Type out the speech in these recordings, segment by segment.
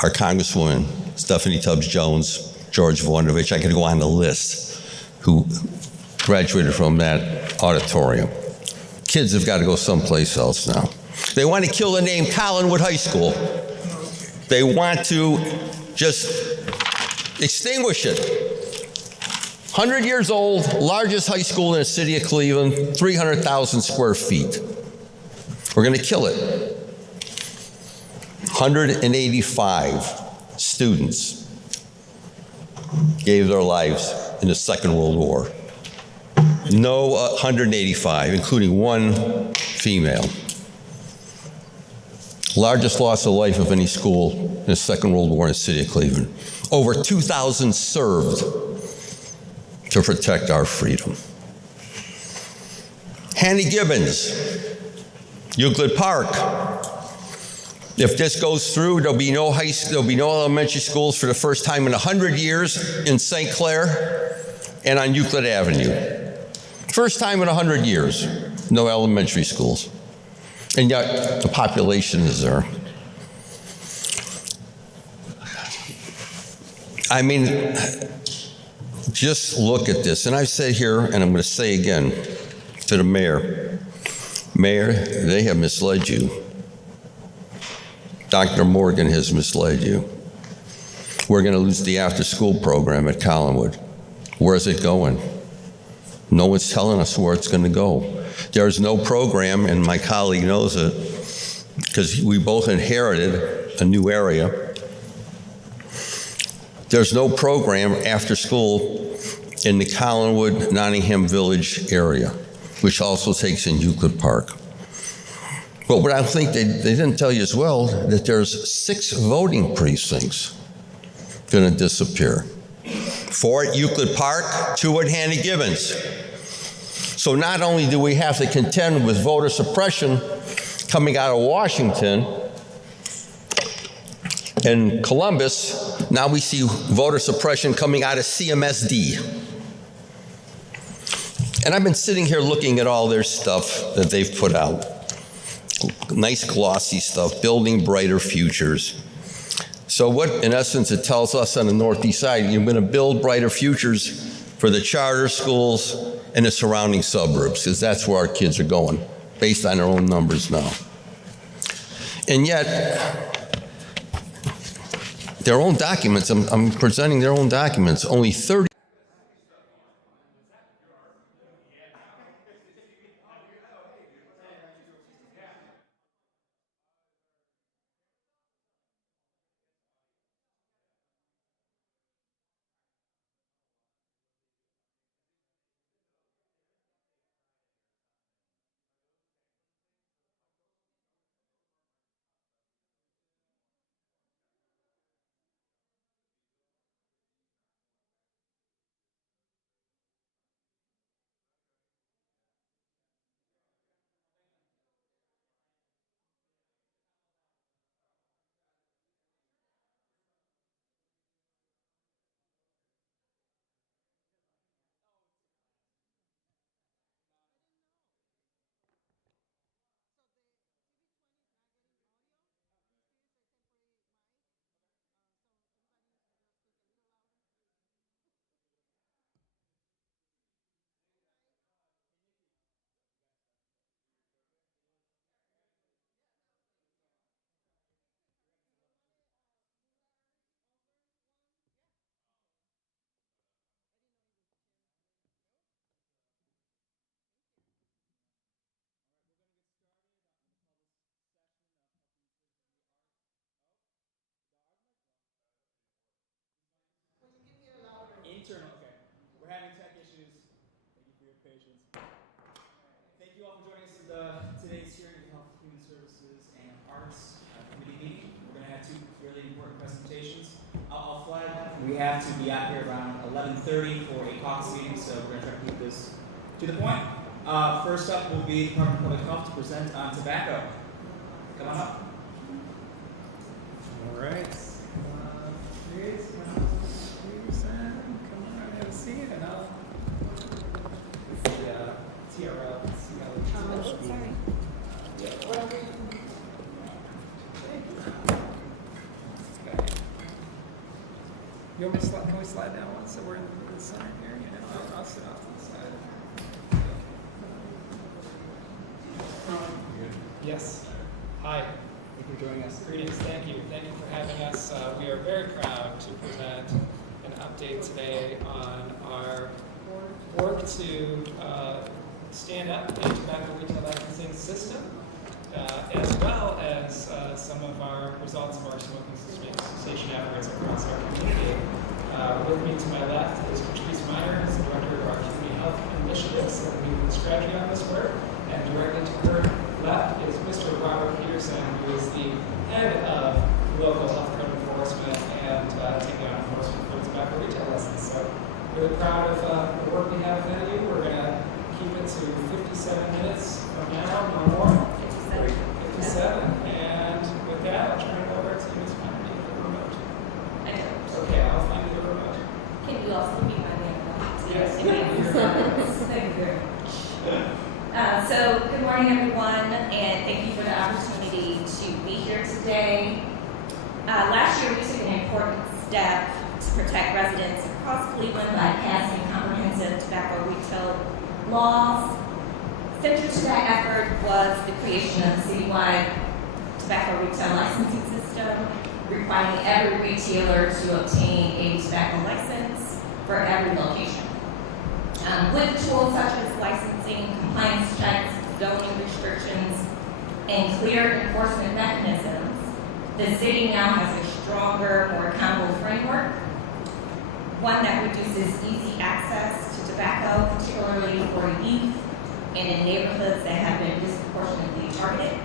our Congresswoman, Stephanie Tubbs Jones, George Voinovich. I could go on the list who graduated from that auditorium. Kids have got to go someplace else now. They want to kill the name Collinwood High School. They want to just extinguish it. 100 years old, largest high school in the city of Cleveland, 300,000 square feet. We're going to kill it. 185 students gave their lives in the Second World War. No, 185, including one female. Largest loss of life of any school in the Second World War in the city of Cleveland. Over 2,000 served to protect our freedom. Hanny Gibbons, Euclid Park. If this goes through, there'll be no elementary schools for the first time in 100 years in St. Clair and on Euclid Avenue. First time in 100 years, no elementary schools. And yet the population is there. I mean, just look at this. And I say here, and I'm going to say again to the mayor, Mayor, they have misled you. Dr. Morgan has misled you. We're going to lose the after-school program at Collinwood. Where's it going? No one's telling us where it's going to go. There's no program, and my colleague knows it, because we both inherited a new area. There's no program after school in the Collinwood, Nottingham Village area, which also takes in Euclid Park. But what I think they didn't tell you as well, that there's 6 voting precincts going to disappear. 4 at Euclid Park, 2 at Hanny Gibbons. So not only do we have to contend with voter suppression coming out of Washington and Columbus, now we see voter suppression coming out of CMSD. And I've been sitting here looking at all their stuff that they've put out. Nice glossy stuff, building brighter futures. So what, in essence, it tells us on the Northeast side, you're going to build brighter futures for the charter schools and the surrounding suburbs, because that's where our kids are going, based on their own numbers now. And yet, their own documents, I'm presenting their own documents, only 30. Internal, okay. We're having tech issues. Thank you for your patience. Thank you all for joining us at today's hearing of Health, Human Services, and Arts Committee meeting. We're going to have 2 fairly important presentations. I'll flag. We have to be out here around 11:30 for a caucus meeting, so we're going to try to keep this to the point. First up will be the Department of Public Health to present on tobacco. Come on up. All right. Please come on, have a seat, and I'll. This is TRL. Sorry. You want me to slide, can we slide down one so we're in the center here? You know, I'll sit off to the side. Yes. Hi. Thank you for joining us. Greetings. Thank you. Thank you for having us. We are very proud to present an update today on our work to stand up the tobacco retail licensing system, as well as some of our results of our smoking cessation efforts across our community. With me to my left is Patrice Meyer, who's the director of our community health initiatives and leading the strategy on this work. And directly to her left is Mr. Robert Peterson, who is the head of local health code enforcement and taking on enforcement for the tobacco retail license. So really proud of the work we have ahead of you. We're going to keep it to 57 minutes from now, no more. 57. And with that, I'll turn it over to Ms. Kennedy for the remote. I do. Okay, I'll find you the remote. Can you also be my name? Yes. Thank you very much. So, good morning, everyone, and thank you for the opportunity to be here today. Last year, we took an important step to protect residents across Cleveland by passing comprehensive tobacco retail laws. Central to that effort was the creation of the citywide tobacco retail licensing system, requiring every retailer to obtain a tobacco license for every location. With tools such as licensing, compliance checks, zoning restrictions, and clear enforcement mechanisms, the city now has a stronger, more accountable framework, one that reduces easy access to tobacco, particularly for youth and in neighborhoods that have been disproportionately targeted.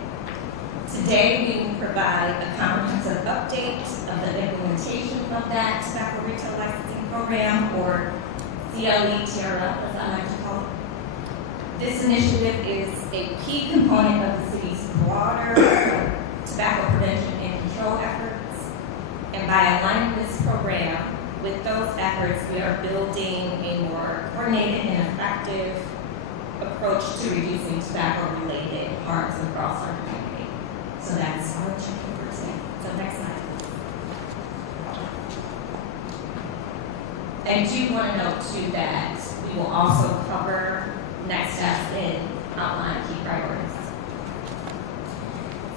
Today, we will provide a comprehensive update of the implementation of that tobacco retail licensing program, or CLE TRL, as I like to call it. This initiative is a key component of the city's broader tobacco prevention and control efforts. And by aligning this program with those efforts, we are building a more coordinated and effective approach to reducing tobacco-related harms across our community. So that's our check-in for today. So next slide. I do want to note too that we will also cover next steps and outline key priorities.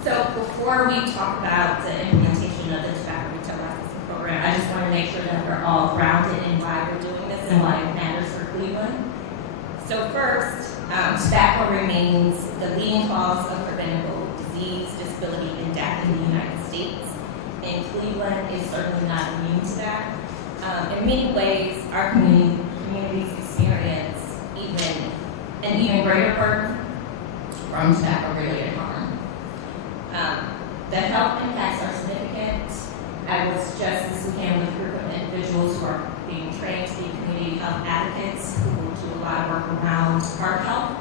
So before we talk about the implementation of the tobacco retail licensing program, I just want to make sure that we're all grounded in why we're doing this and why it matters for Cleveland. So first, tobacco remains the leading cause of preventable disease, disability, and death in the United States. And Cleveland is certainly not immune to that. In many ways, our communities experience an even greater burden from tobacco-related harm. The health impacts are significant. I was just this weekend with a group of individuals who are being trained to be community health advocates who will do a lot of work around heart health,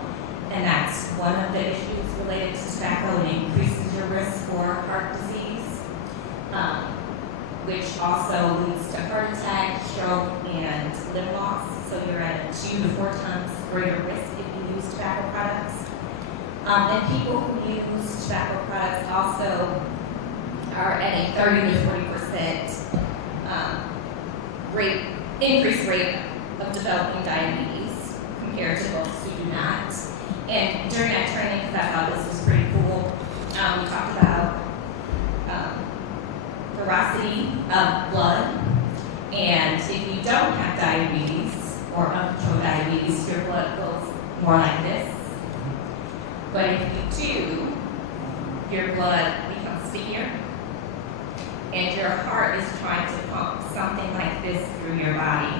and that's one of the issues related to tobacco, and it increases your risk for heart disease, which also leads to heart attack, stroke, and limb loss. So you're at a 2 to 4 times greater risk if you use tobacco products. And people who use tobacco products also are at a 30 to 40% increased rate of developing diabetes compared to folks who do not. And during that training, because I thought this was pretty cool, we talked about porosity of blood, and if you don't have diabetes or uncontrolled diabetes, your blood goes more like this. But if you do, your blood becomes stickier, and your heart is trying to pump something like this through your body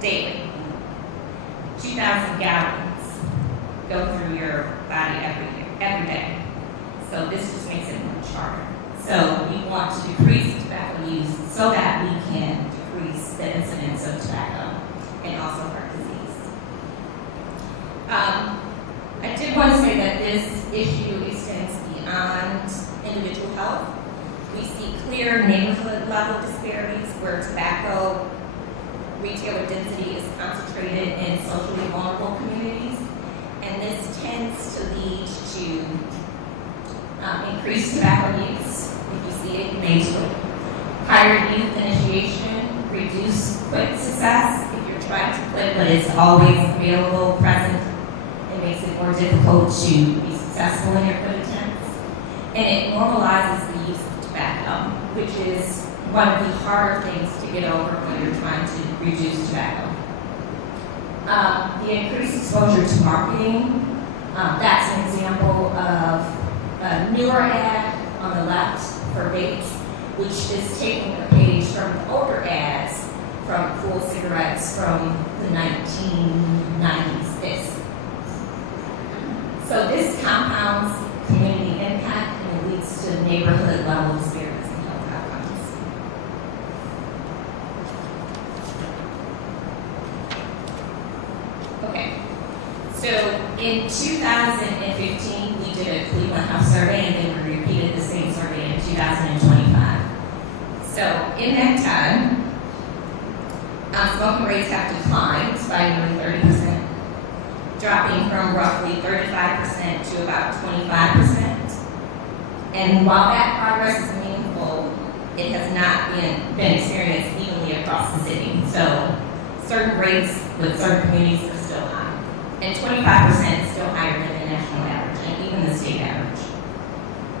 daily. 2,000 gallons go through your body every day. So this just makes it much harder. So we want to decrease tobacco use so that we can decrease the incidence of tobacco and also heart disease. I did want to say that this issue extends beyond individual health. We see clear neighborhood level disparities where tobacco retailer density is concentrated in socially vulnerable communities, and this tends to lead to increased tobacco use. If you see it, maybe higher youth initiation, reduce quit success. If you're trying to quit, but it's always available, present, it makes it more difficult to be successful in your quit attempts. And it normalizes the use of tobacco, which is one of the harder things to get over when you're trying to reduce tobacco. The increased exposure to marketing, that's an example of a newer ad on the left for vapes, which is taking a page from the older ads from Cool cigarettes from the 1990s. So this compounds community impact and it leads to neighborhood level disparities in health outcomes. Okay, so in 2015, we did a Cleveland Health survey and then we repeated the same survey in 2025. So in that time, smoking rates have declined by nearly 30%, dropping from roughly 35% to about 25%. And while that progress is meaningful, it has not been experienced evenly across the city. So certain rates with certain communities are still high. And 25% is still higher than the national average and even the state average.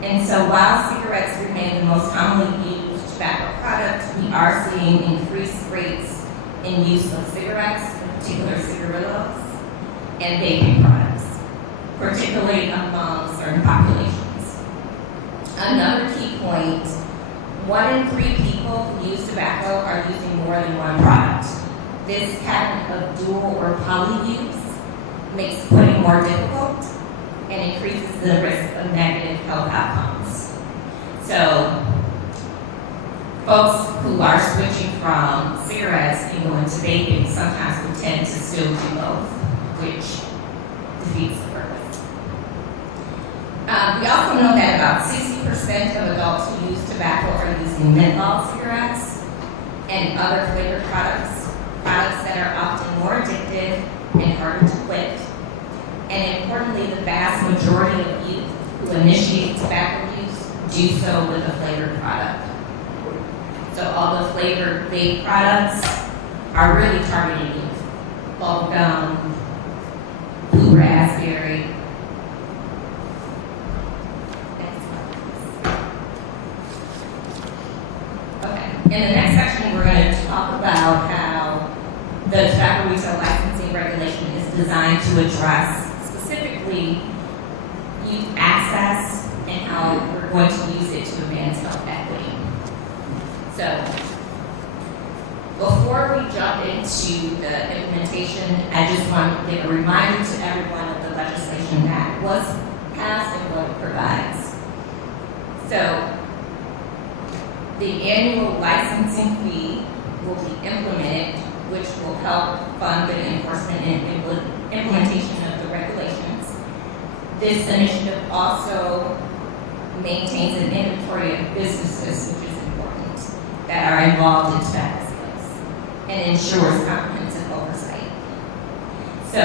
And so while cigarettes remain the most commonly used tobacco product, we are seeing increased rates in use of cigarettes, in particular cigarillos, and vaping products, particularly among certain populations. Another key point, 1 in 3 people who use tobacco are using more than one product. This pattern of dual or poly use makes quitting more difficult and increases the risk of negative health outcomes. So, folks who are switching from cigarettes and going to vaping sometimes will tend to still do both, which defeats the purpose. We also know that about 60% of adults who use tobacco are using menthol cigarettes and other flavored products that are often more addictive and harder to quit. And importantly, the vast majority of youth who initiate tobacco use do so with a flavored product. So all the flavored vape products are really targeting youth. Bubblegum, blue raspberry. Okay, in the next section we're going to talk about how the tobacco retail licensing regulation is designed to address specifically youth access and how we're going to use it to advance health equity. So, before we jump into the implementation, I just want to give a reminder to everyone of the legislation that was passed and what it provides. So, the annual licensing fee will be implemented, which will help fund the enforcement and implementation of the regulations. This initiative also maintains an inventory of businesses, which is important, that are involved in tobacco sales, and ensures comprehensive oversight. So,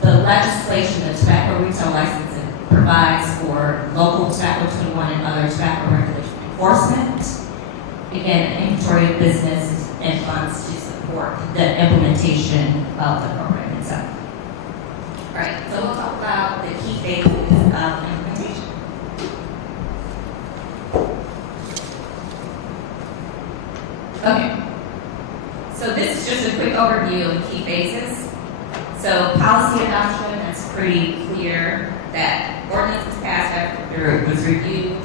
the legislation, the tobacco retail licensing, provides for local tobacco 21 and other tobacco regulation enforcement, again, an inventory of business and funds to support the implementation of the program itself. All right, so we'll talk about the key phases of implementation. Okay, so this is just a quick overview of the key phases. So policy adoption, that's pretty clear that ordinance was passed after it was reviewed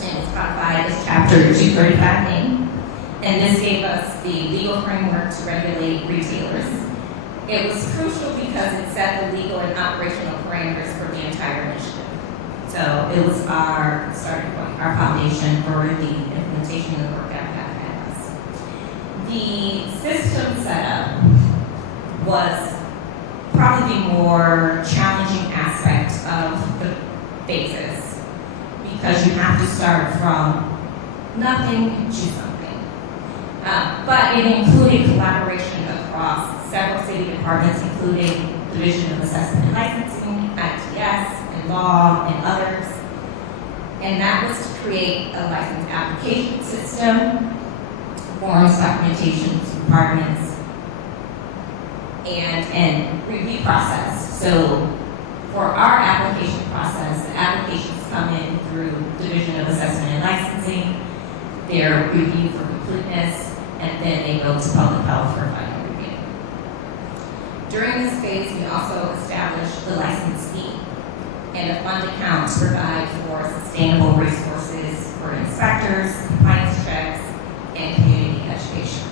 and was codified as Chapter 235A. And this gave us the legal framework to regulate retailers. It was crucial because it set the legal and operational parameters for the entire initiative. So it was our starting point, our foundation for the implementation of the work that we have ahead of us. The system setup was probably the more challenging aspect of the phases because you have to start from nothing to something. But it included collaboration across several city departments, including Division of Assessment and Licensing, ITS, and Law, and others. And that was to create a license application system forms, documentations, requirements, and review process. So for our application process, the applications come in through Division of Assessment and Licensing, they're reviewed for completeness, and then they go to Public Health for final review. During this phase, we also establish the license fee and a fund account to provide for sustainable resources for inspectors, compliance checks, and community education.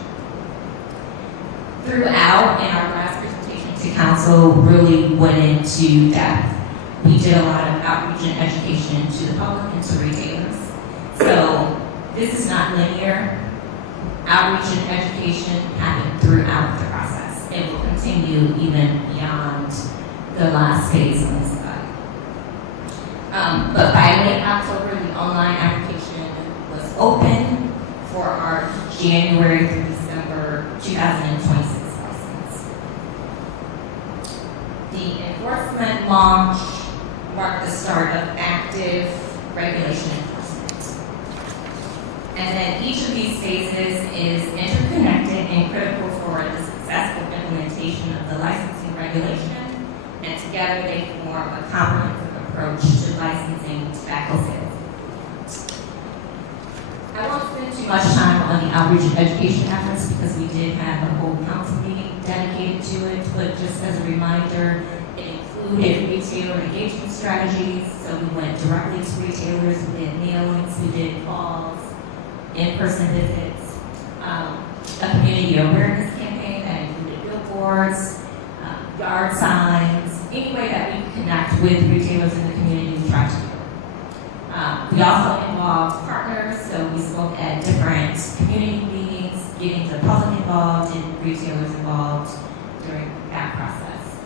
Throughout, in our last presentation to council, really went into depth. We did a lot of outreach and education to the public and to retailers. So this is not linear. Outreach and education happened throughout the process. It will continue even beyond the last phase on this slide. But by late October, the online application was open for our January through December 2026 license. The enforcement launch marked the start of active regulation enforcement. And then each of these phases is interconnected and critical for the successful implementation of the licensing regulation, and together they form a comprehensive approach to licensing tobacco sales. I won't spend too much time on the outreach and education efforts because we did have a whole council meeting dedicated to it, but just as a reminder, it included retailer engagement strategies, so we went directly to retailers, we did mailings, we did calls, in-person visits, a community awareness campaign that included billboards, yard signs, any way that we could connect with retailers in the community we tried to do. We also involved partners, so we spoke at different community meetings, getting the public involved and retailers involved during that process.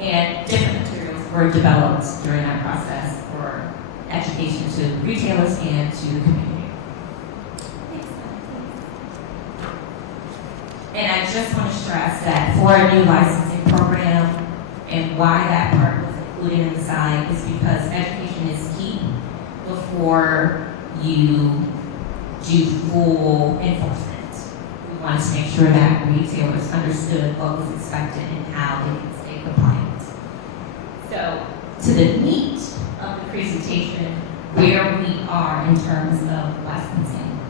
And different materials were developed during that process for education to retailers and to the community. And I just want to stress that for a new licensing program, and why that part was included inside is because education is key before you do full enforcement. We wanted to make sure that retailers understood what was expected and how they can stay compliant. So, to the meat of the presentation, where we are in terms of licensing.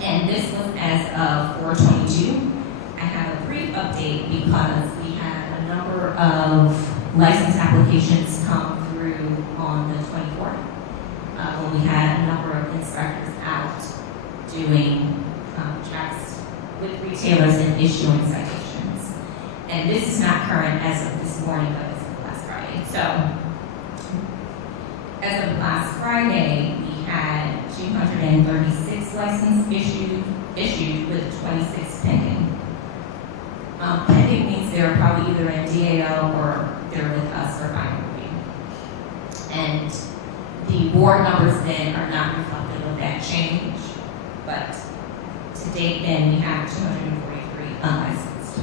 And this was as of 4/22. I have a brief update because we had a number of license applications come through on the 24th. When we had a number of inspectors out doing checks with retailers and issuing citations. And this is not current as of this morning, but as of last Friday. So, as of last Friday, we had 236 licenses issued with 26 pending. Pending means they're probably either in DAO or they're with us for final review. And the board numbers then are not reflective of that change, but to date then we have 243 unlicensed.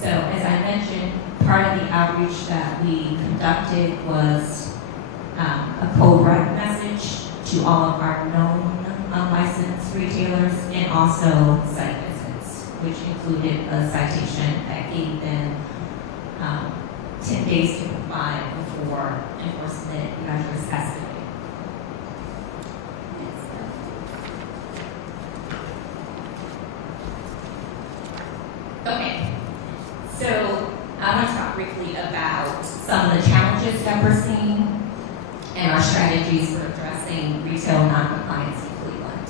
So as I mentioned, part of the outreach that we conducted was a code red message to all of our known unlicensed retailers and also site visits, which included a citation that gave them 10 days to comply before enforcement measures escalate. Okay, so I want to talk briefly about some of the challenges that we're seeing and our strategies for addressing retail noncompliance in Cleveland.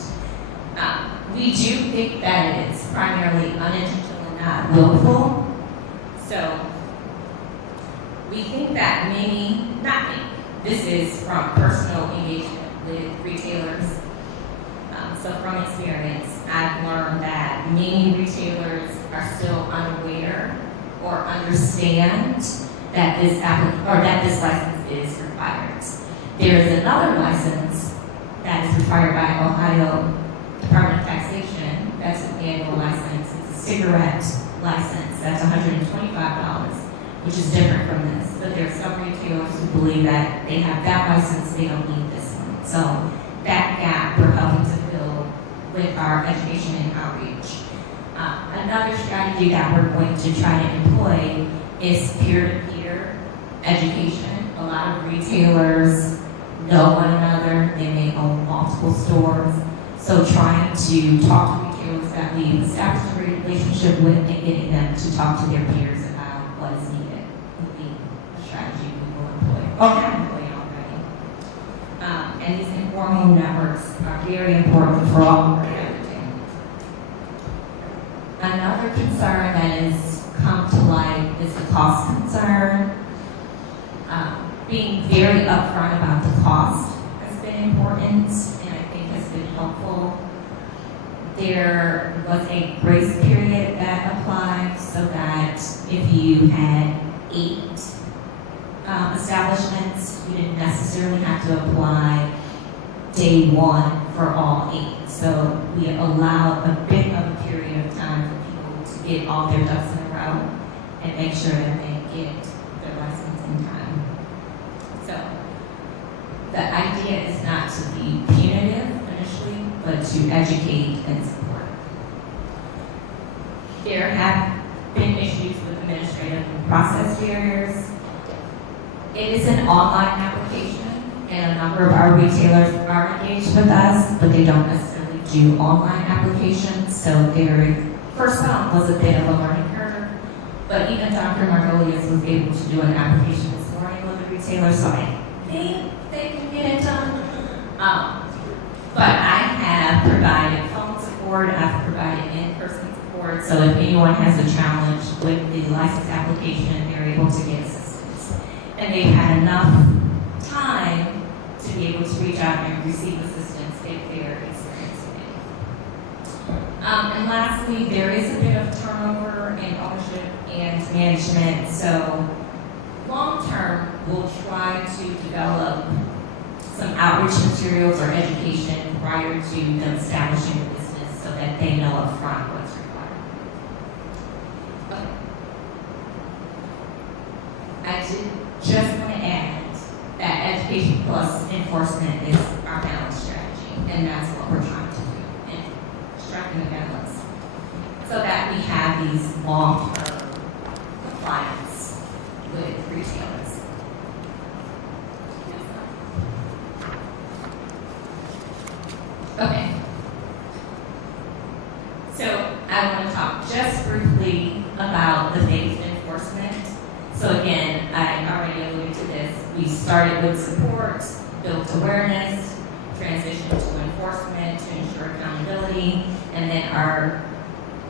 We do think that it's primarily unintentional and not willful. So we think that this is from personal engagement with retailers. So from experience, I've learned that many retailers are still unaware or understand that this license is required. There is another license that is required by Ohio Department of Taxation. That's an annual license. It's a cigarette license. That's $125, which is different from this. But there are some retailers who believe that they have that license, they don't need this one. So that gap we're helping to fill with our education and outreach. Another strategy that we're going to try to employ is peer-to-peer education. A lot of retailers know one another, they may own multiple stores, so trying to talk to retailers that we've established a relationship with and getting them to talk to their peers about what is needed would be a strategy we will employ, or have employed already. And these informal networks are very important for all of our everything. Another concern that has come to light is the cost concern. Being very upfront about the cost has been important and I think has been helpful. There was a grace period that applied so that if you had 8 establishments, you didn't necessarily have to apply day 1 for all 8. So we allowed a bit of a period of time for people to get all their ducks in a row and make sure that they get their license in time. So the idea is not to be punitive initially, but to educate and support. There have been issues with administrative and process barriers. It is an online application, and a number of our retailers are engaged with us, but they don't necessarily do online applications, so for some was a bit of a learning curve. But even Dr. Margolius was able to do an application this morning with a retailer, so I think they can get it done. But I have provided phone support, I've provided in-person support, so if anyone has a challenge with the license application, they're able to get assistance. And they've had enough time to be able to reach out and receive assistance if they're experiencing it. And lastly, there is a bit of turnover in ownership and management, so long term, we'll try to develop some outreach materials or education prior to them establishing the business so that they know upfront what's required. Okay. I did just want to add that education plus enforcement is our balance strategy, and that's what we're trying to do, and striking a balance so that we have these long-term compliance with retailers. Okay. So I want to talk just briefly about the phased enforcement. So again, I already alluded to this. We started with support, built awareness, transitioned to enforcement to ensure accountability, and then our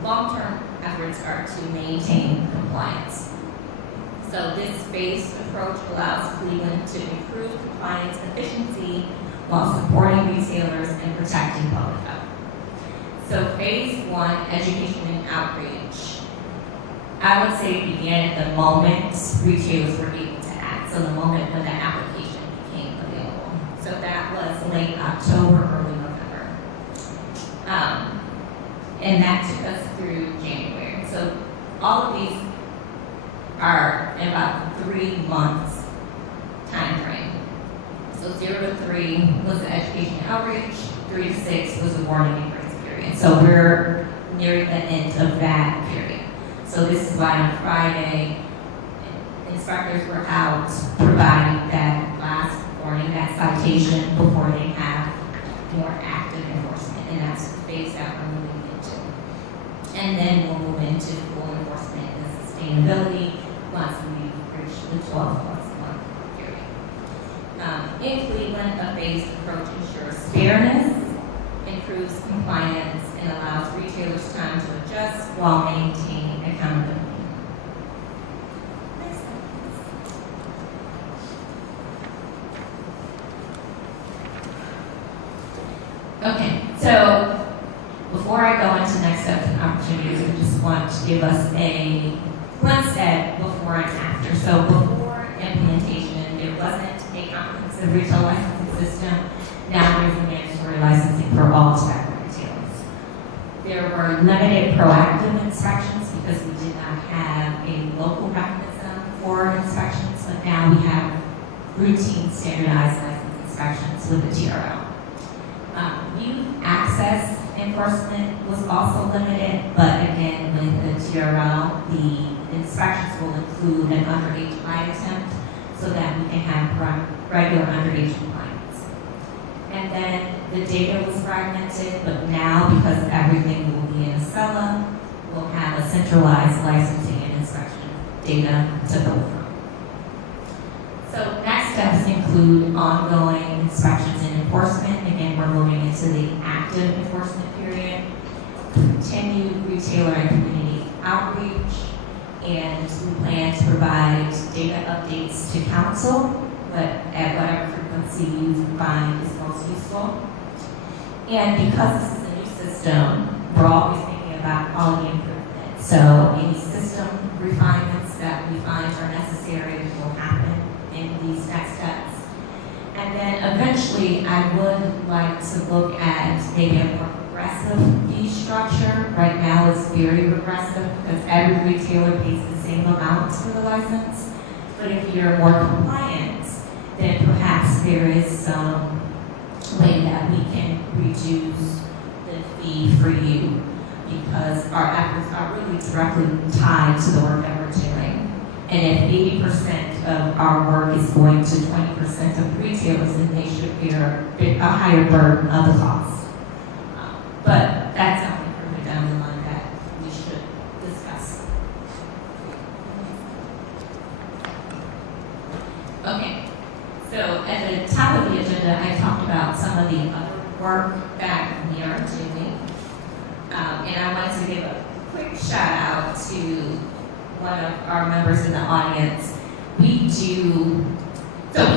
long-term efforts are to maintain compliance. So this phased approach allows Cleveland to improve compliance efficiency while supporting retailers and protecting public health. So phase 1, education and outreach, I would say began at the moment retailers were able to act, so the moment when the application became available. So that was late October, early November. And that took us through January. So all of these are in about 3 months time frame. So 0 to 3 was the education and outreach, 3 to 6 was the warning and grace period. So we're nearing the end of that period. So this is why on Friday, inspectors were out providing that last warning, that citation before they have more active enforcement, and that's the phase that we're moving into. And then we'll move into full enforcement and sustainability once we reach the 12-plus month period. In Cleveland, a phased approach ensures fairness, improves compliance, and allows retailers time to adjust while maintaining accountability. Next slide, please. Okay, so before I go into next steps and opportunities, I just want to give us a glimpse at before and after. So before implementation, there wasn't a comprehensive retail licensing system. Now there's a mandatory licensing for all tobacco retailers. There were limited proactive inspections because we did not have a local mechanism for inspections, but now we have routine standardized license inspections with the TRO. Youth access enforcement was also limited, but again, with the TRL, the inspections will include an underage flight attempt so that we can have regular underage compliance. And then the data was fragmented, but now because everything will be in Acela, we'll have a centralized licensing and inspection data to build from. So next steps include ongoing inspections and enforcement. Again, we're moving into the active enforcement period. Continued retailer and community outreach. And we plan to provide data updates to council, but at whatever frequency you find is most useful. And because this is a new system, we're always thinking about quality improvement. So any system refinements that we find are necessary will happen in these next steps. And then eventually I would like to look at maybe a more progressive fee structure. Right now it's very regressive because every retailer pays the same amount for the license. But if you're more compliant, then perhaps there is some way that we can reduce the fee for you because our efforts are really directly tied to the work that we're doing. And if 80% of our work is going to 20% of retailers, then they should bear a higher burden of the cost. But that's something further down the line that we should discuss. Okay, so at the top of the agenda, I talked about some of the other work that we are doing. And I wanted to give a quick shout out to one of our members in the audience. We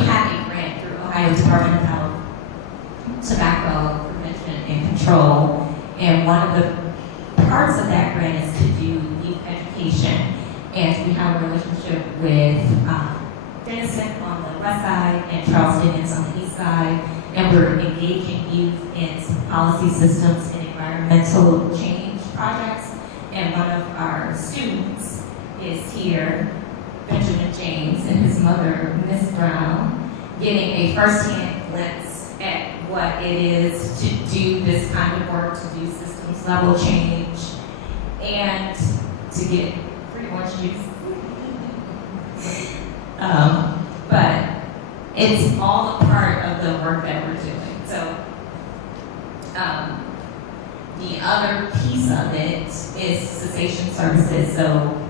have a grant through Ohio Department of Health, Tobacco Prevention and Control, and one of the parts of that grant is to do youth education. And we have a relationship with Denison on the west side and Charles Dickens on the east side, and we're engaging youth in some policy systems and environmental change projects. And one of our students is here, Benjamin James, and his mother, Miss Brown, getting a first-hand glimpse at what it is to do this kind of work, to do systems level change, and to get free orange juice. But it's all a part of the work that we're doing. So the other piece of it is cessation services. So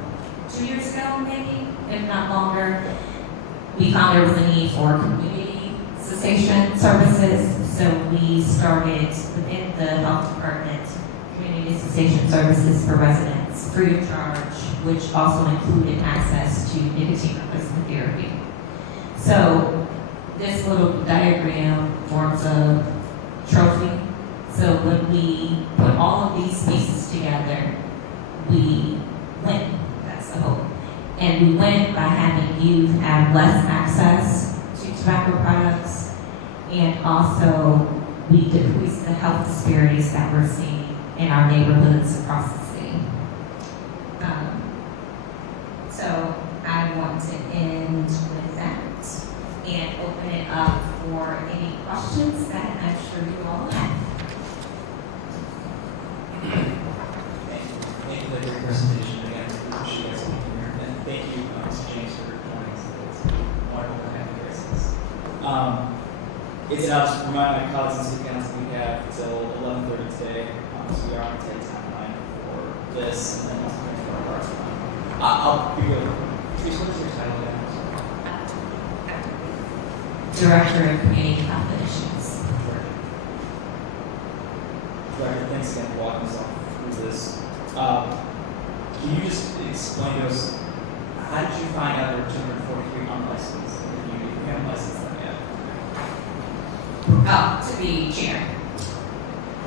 2 years ago, maybe, if not longer, we found there was a need for community cessation services. So we started within the health department community cessation services for residents free of charge, which also included access to nicotine replacement therapy. So this little diagram forms a trophy. So when we put all of these pieces together, we win. That's the hope. And we win by having youth have less access to tobacco products, and also we decrease the health disparities that we're seeing in our neighborhoods across the city. So I want to end with that and open it up for any questions that I'm sure you all have. Thank you for your presentation again. Appreciate you guys being here. And thank you, Mr. James, for joining us today. It's wonderful to have you guys. It's enough to remind my colleagues in City Council we have until 11:30 today. So we are on a tight timeline for this and then also for our parts. I'll be really Patrice, what is your title again? Director of Community Health Initiatives. Director, thanks again for walking us all through this. Can you just explain to us, how did you find out there were 243 unlicensed in the community? We haven't licensed them yet. Oh, to be chair.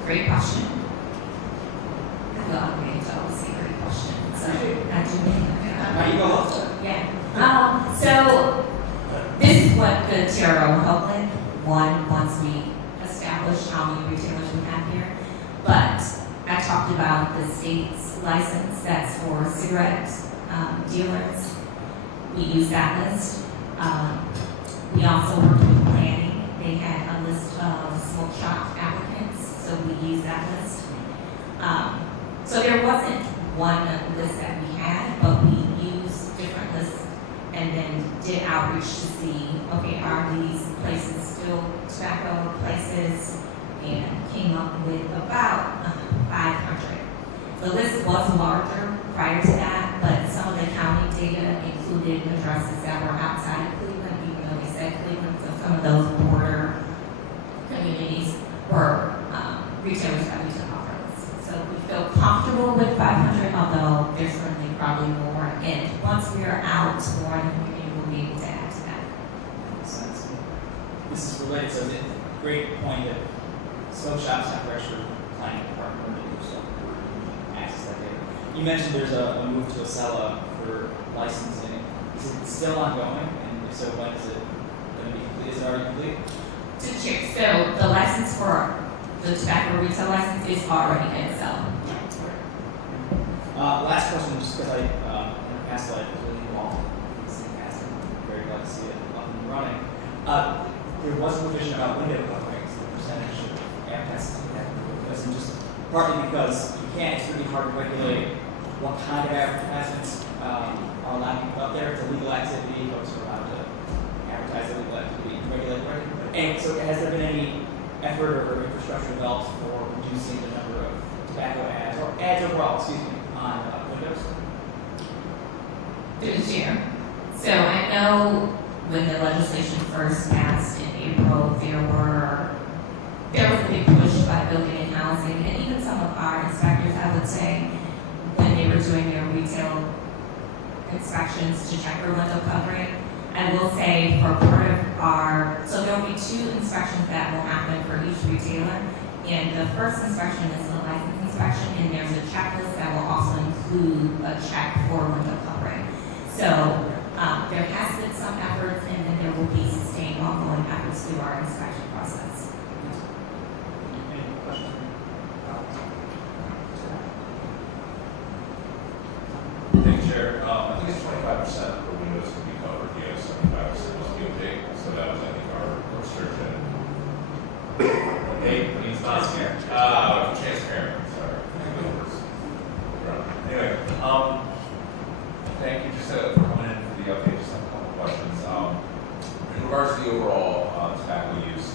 Great question. I love being told to say great question. So I do mean that. Now you go up. Yeah. So this is what the TRO will help with. One, once we establish how many retailers we have here. But I talked about the state's license that's for cigarette dealers. We use that list. We also worked with planning. They had a list of smoke shop applicants, so we use that list. So there wasn't one list that we had, but we used different lists and then did outreach to see, okay, are these places still tobacco places? And came up with about 500. The list was larger prior to that, but some of the county data included addresses that were outside of Cleveland, even though they said Cleveland. So some of those border communities were retailers that we took off our list. So we feel comfortable with 500, although there's certainly probably more. And once we are out more in the community, we'll be able to add to that. Makes sense. This is related, so it's a great point that smoke shops have pressure planning department to do so. Access that data. You mentioned there's a move to Acela for licensing. Is it still ongoing? And if so, when is it going to be complete? Is it already complete? To check, so the license for the tobacco retail license is already in itself. Last question, just because I, in the past life, was really involved in this past, I'm very glad to see it up and running. There was a provision about window coverings, the percentage of advertising that windows, and just partly because you can't, it's really hard to regulate what kind of advertisements are allowed to be out there. It's a legal activity, folks are allowed to advertise illegal activity, regulate. And so has there been any effort or infrastructure developed for reducing the number of tobacco ads, or ads overall, excuse me, on windows? Through the chair. So I know when the legislation first passed in April, there was a big push by building and housing, and even some of our inspectors, I would say, when they were doing their retail inspections to check for window covering. I will say for part of so there will be 2 inspections that will happen for each retailer. And the first inspection is the license inspection, and there's a checklist that will also include a check for window covering. So there has been some efforts, and then there will be sustained ongoing efforts through our inspection process. Any questions? Thank you, Chair. I think it's 25% for windows can be covered. You have 75% must be opaque. So that was, I think, our restriction. Opaque means not transparent. Sorry. Anyway, thank you just for coming in for the update. Just have a couple questions. In regards to the overall tobacco use,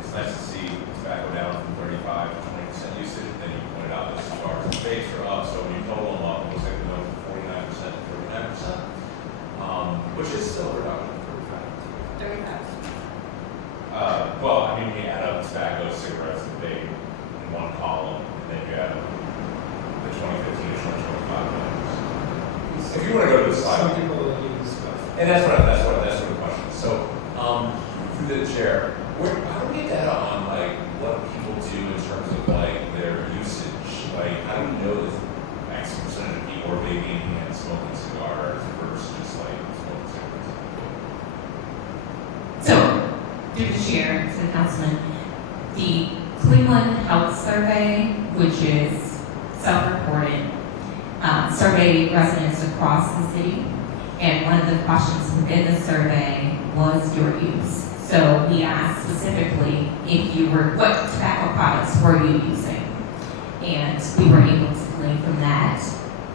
it's nice to see tobacco down from 35 to 20% usage. Then you pointed out that cigars and vapes are up. So when you total them up, it looks like we went from 49% to 39%, which is still a reduction. 35. Well, I mean, you add up tobacco, cigarettes, and vape in one column, and then you add up the 2015 to 2025 numbers. If you want to go to the slide, Some people use stuff. and that's what the question is. So, through the chair, how do we get data on like what people do in terms of like their usage? Like, how do we know that X percentage of people are vaping and smoking cigars versus just like smoking cigarettes? So, through the chair, to the councilman, the Cleveland Health Survey, which is self-reported, surveyed residents across the city, and one of the questions within the survey was your use. So we asked specifically what tobacco products were you using? And we were able to glean from that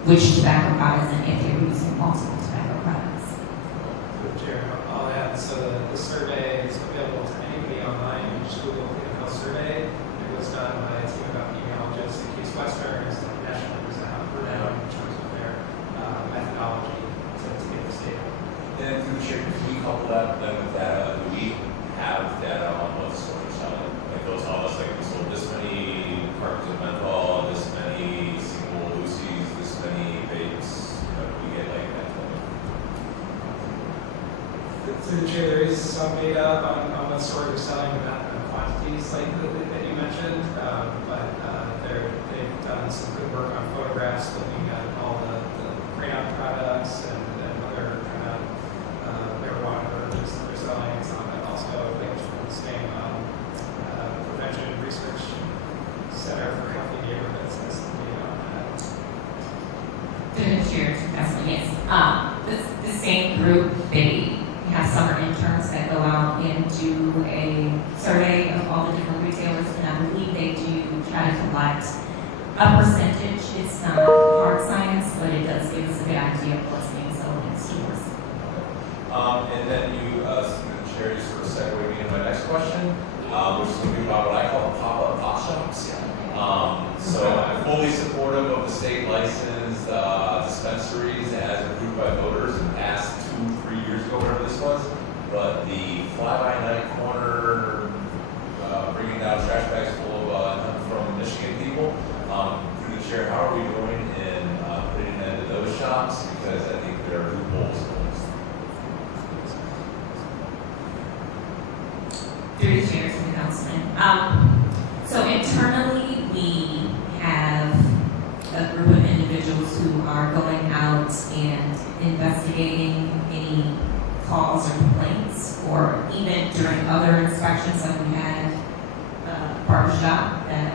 which tobacco products and if they were using multiple tobacco products. Chair, I'll add, so the survey is available to anybody online. You just Google Cleveland Health Survey. It was done by a team of epidemiologists at Case Western as the national representative for them in terms of their methodology to get this data. And through the chair, can we couple that then with data? Do we have data on what the stores are selling? Like they'll tell us like we sold this many cartons of menthol, this many single Lucy's, this many vapes. You know, we get like that. Through the chair, there is some data on what stores are selling, but not the quantities like that you mentioned. They've done some good work on photographs, looking at all the crayon products and other kind of marijuana versions that they're selling. It's also linked from the same prevention and research center for healthy neighborhoods. That's the data on that. Through the chair, definitely, yes. The same group, they have summer interns that go out and do a survey of all the different retailers, and I believe they do try to collect a percentage. It's not hard science, but it does give us a good idea of what's being sold in stores. And then you, Chair, you sort of segued me into my next question, which is going to be about what I call pop-up pot shops. So I'm fully supportive of the state licensed dispensaries as approved by voters and passed 2-3 years ago, whatever this was. But the fly-by-night corner, bringing down trash bags full of from Michigan people, through the chair, how are we doing in putting an end to those shops? Because I think there are loopholes in those. Through the chair to the councilman. So internally, we have a group of individuals who are going out and investigating any calls or complaints, or even during other inspections, like we had a barber shop that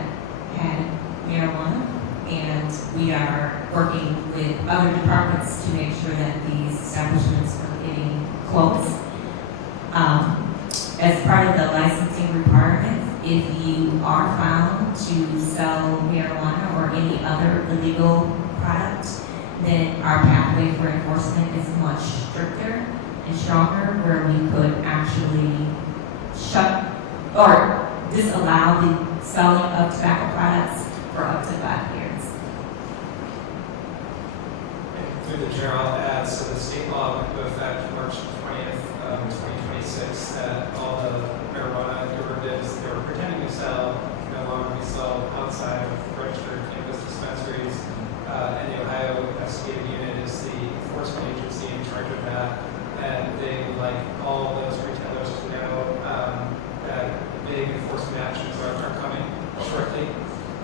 had marijuana, and we are working with other departments to make sure that these establishments are getting closed. As part of the licensing requirements, if you are found to sell marijuana or any other illegal product, then our pathway for enforcement is much stricter and stronger, where we could actually shut or disallow the selling of tobacco products for up to 5 years. Through the chair, I'll add, so the state law went into effect March 20th, 2026, that all the marijuana derivatives they were pretending to sell no longer be sold outside of registered cannabis dispensaries. And the Ohio Investigative Unit is the enforcement agency in charge of that. And they, like all those retailers, to know that big enforcement actions are coming shortly.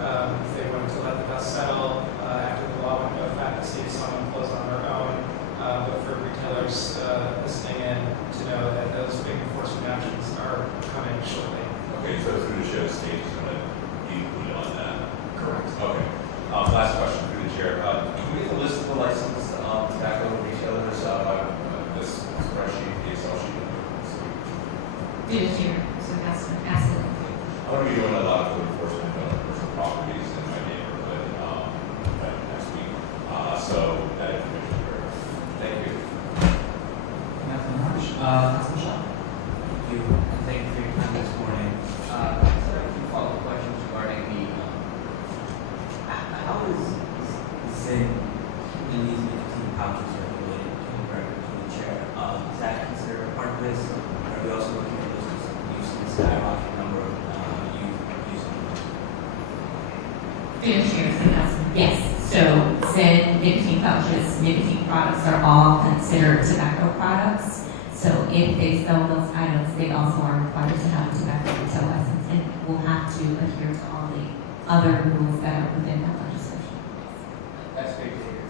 They wanted to let the dust settle after the law went into effect to see if someone closed on their own. But for retailers listening in to know that those big enforcement actions are coming shortly. Okay, so through the chair, the state is going to be included on that. Correct. Okay. Last question through the chair. Can we get the list of the licensed tobacco retailers by this spreadsheet, the Excel sheet? Through the chair to the councilman, absolutely. I'm going to be doing a lot of code enforcement on commercial properties in my neighborhood next week. So that information is very helpful. Thank you. Councilman Marsh. Councilman Shaw. Thank you, and thank you for your time this morning. I have a few follow-up questions regarding the, how is Zyn in these nicotine pouches regulated to the chair? Is that considered a part of this? Are we also looking at this as using the skyrocketing number of youth using it? Through the chair to the councilman, yes. So Zyn, nicotine pouches, nicotine products are all considered tobacco products. So if they sell those items, they also are required to have a tobacco retail license, and will have to adhere to all the other rules that are within that legislation. That's great to hear.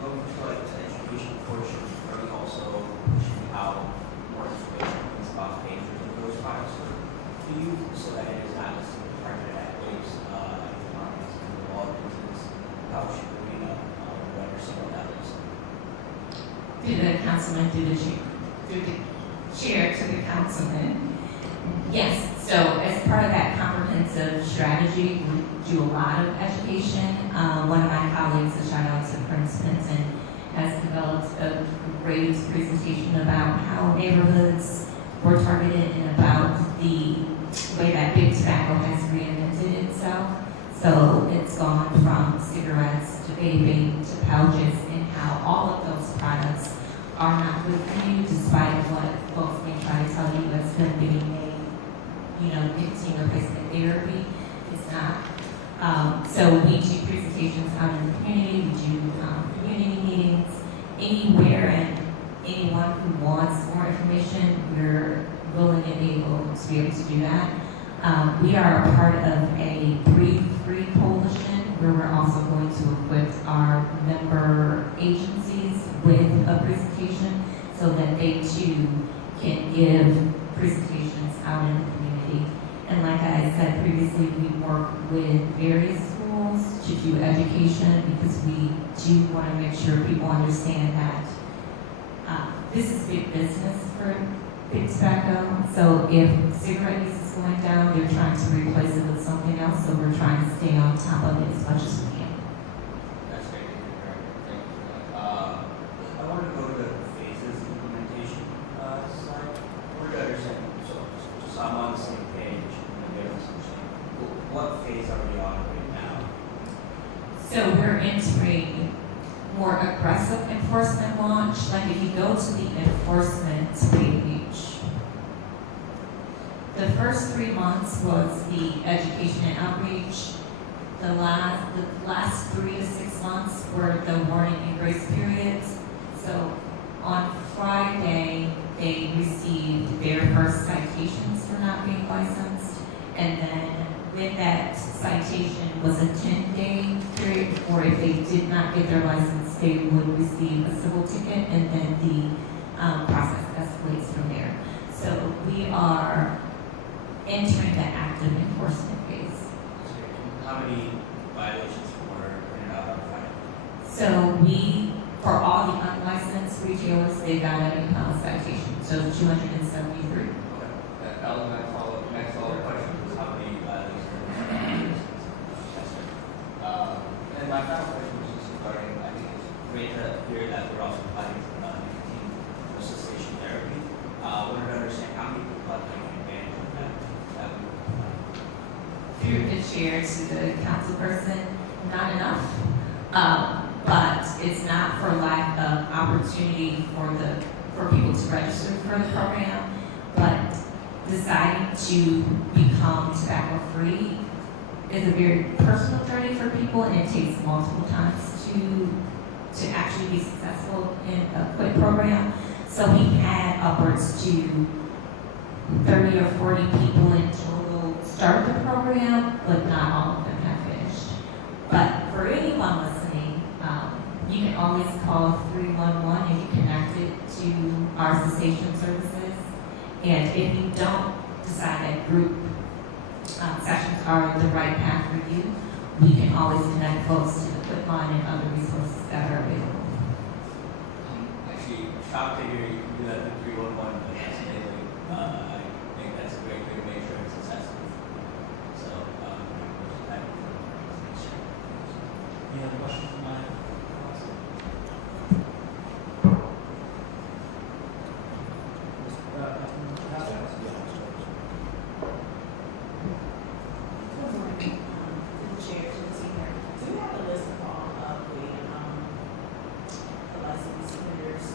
Going to like the education portion, are we also pushing out more information about the dangers of those products for youth, so that it is not just targeted at waste, departments and involved in this pouch arena, whatever someone else. Through the councilman, through the chair to the councilman. Yes, so as part of that comprehensive strategy, we do a lot of education. One of my colleagues, a shout out to Prince Benson, has developed a great presentation about how neighborhoods were targeted and about the way that big tobacco has reinvented itself. So it's gone from cigarettes to vaping to pouches, and how all of those products are not good for you, despite what folks may try to tell you as them being a, nicotine replacement therapy. It's not. So we do presentations out in the community, we do community meetings, anywhere, and anyone who wants more information, we're willing and able to be able to do that. We are a part of a Breathe Free coalition, where we're also going to equip our member agencies with a presentation so that they too can give presentations out in the community. And like I said previously, we work with various schools to do education, because we do want to make sure people understand that this is big business for big tobacco. So if cigarette use is is going down, they're trying to replace it with something else, so we're trying to stay on top of it as much as we can. That's great. Thank you for that. I wanted to go to the phases of implementation slide. We're to understand, so I'm on the same page, and there's what phase are we on right now? So we're entering more aggressive enforcement launch. Like if you go to the enforcement page, the first 3 months was the education and outreach. The last 3 to 6 months were the warning and grace periods. So on Friday, they received their first citations for not being licensed. And then with that citation was a 10-day period, or if they did not get their license, they would receive a civil ticket, and then the process escalates from there. So we are entering the active enforcement phase. How many violations were printed out on Friday? So for all the unlicensed retailers, they got a citation, so 273. Okay. That was my follow-up. Next follow-up question was how many violations? And my final question was just regarding, I think it's great to hear that we're also planning nicotine cessation therapy. I wanted to understand how many people are taking advantage of that Through the chair to the council person, not enough. But it's not for lack of opportunity for people to register for the program, but deciding to become tobacco free is a very personal journey for people, and it takes multiple times to actually be successful in a quit program. So we had upwards to 30 or 40 people in total start the program, but not all of them have finished. But for anyone listening, you can always call 311 and get connected to our cessation services. And if you don't decide that group sessions are the right path for you, we can always connect folks to the quit line and other resources that are available. Actually, shocked to hear you do that in 311, but that's amazing. I think that's a great way to make sure it's successful. So, Any other questions from my colleagues? Good morning, to the chair, to the senior. Do you have a list of all of the licensed vendors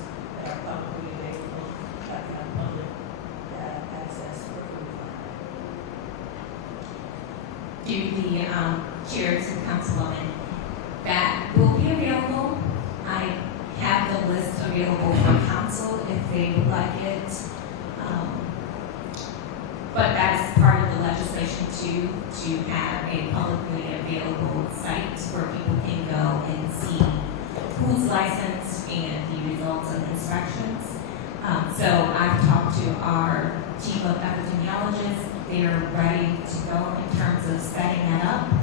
that are publicly available, that have public access for food? Through the chair to the councilwoman, that will be available. I have the list available for council if they would like it. But that is part of the legislation too, to have a publicly available site where people can go and see who's licensed and the results of inspections. So I've talked to our team of epidemiologists. They're ready to go in terms of setting that up.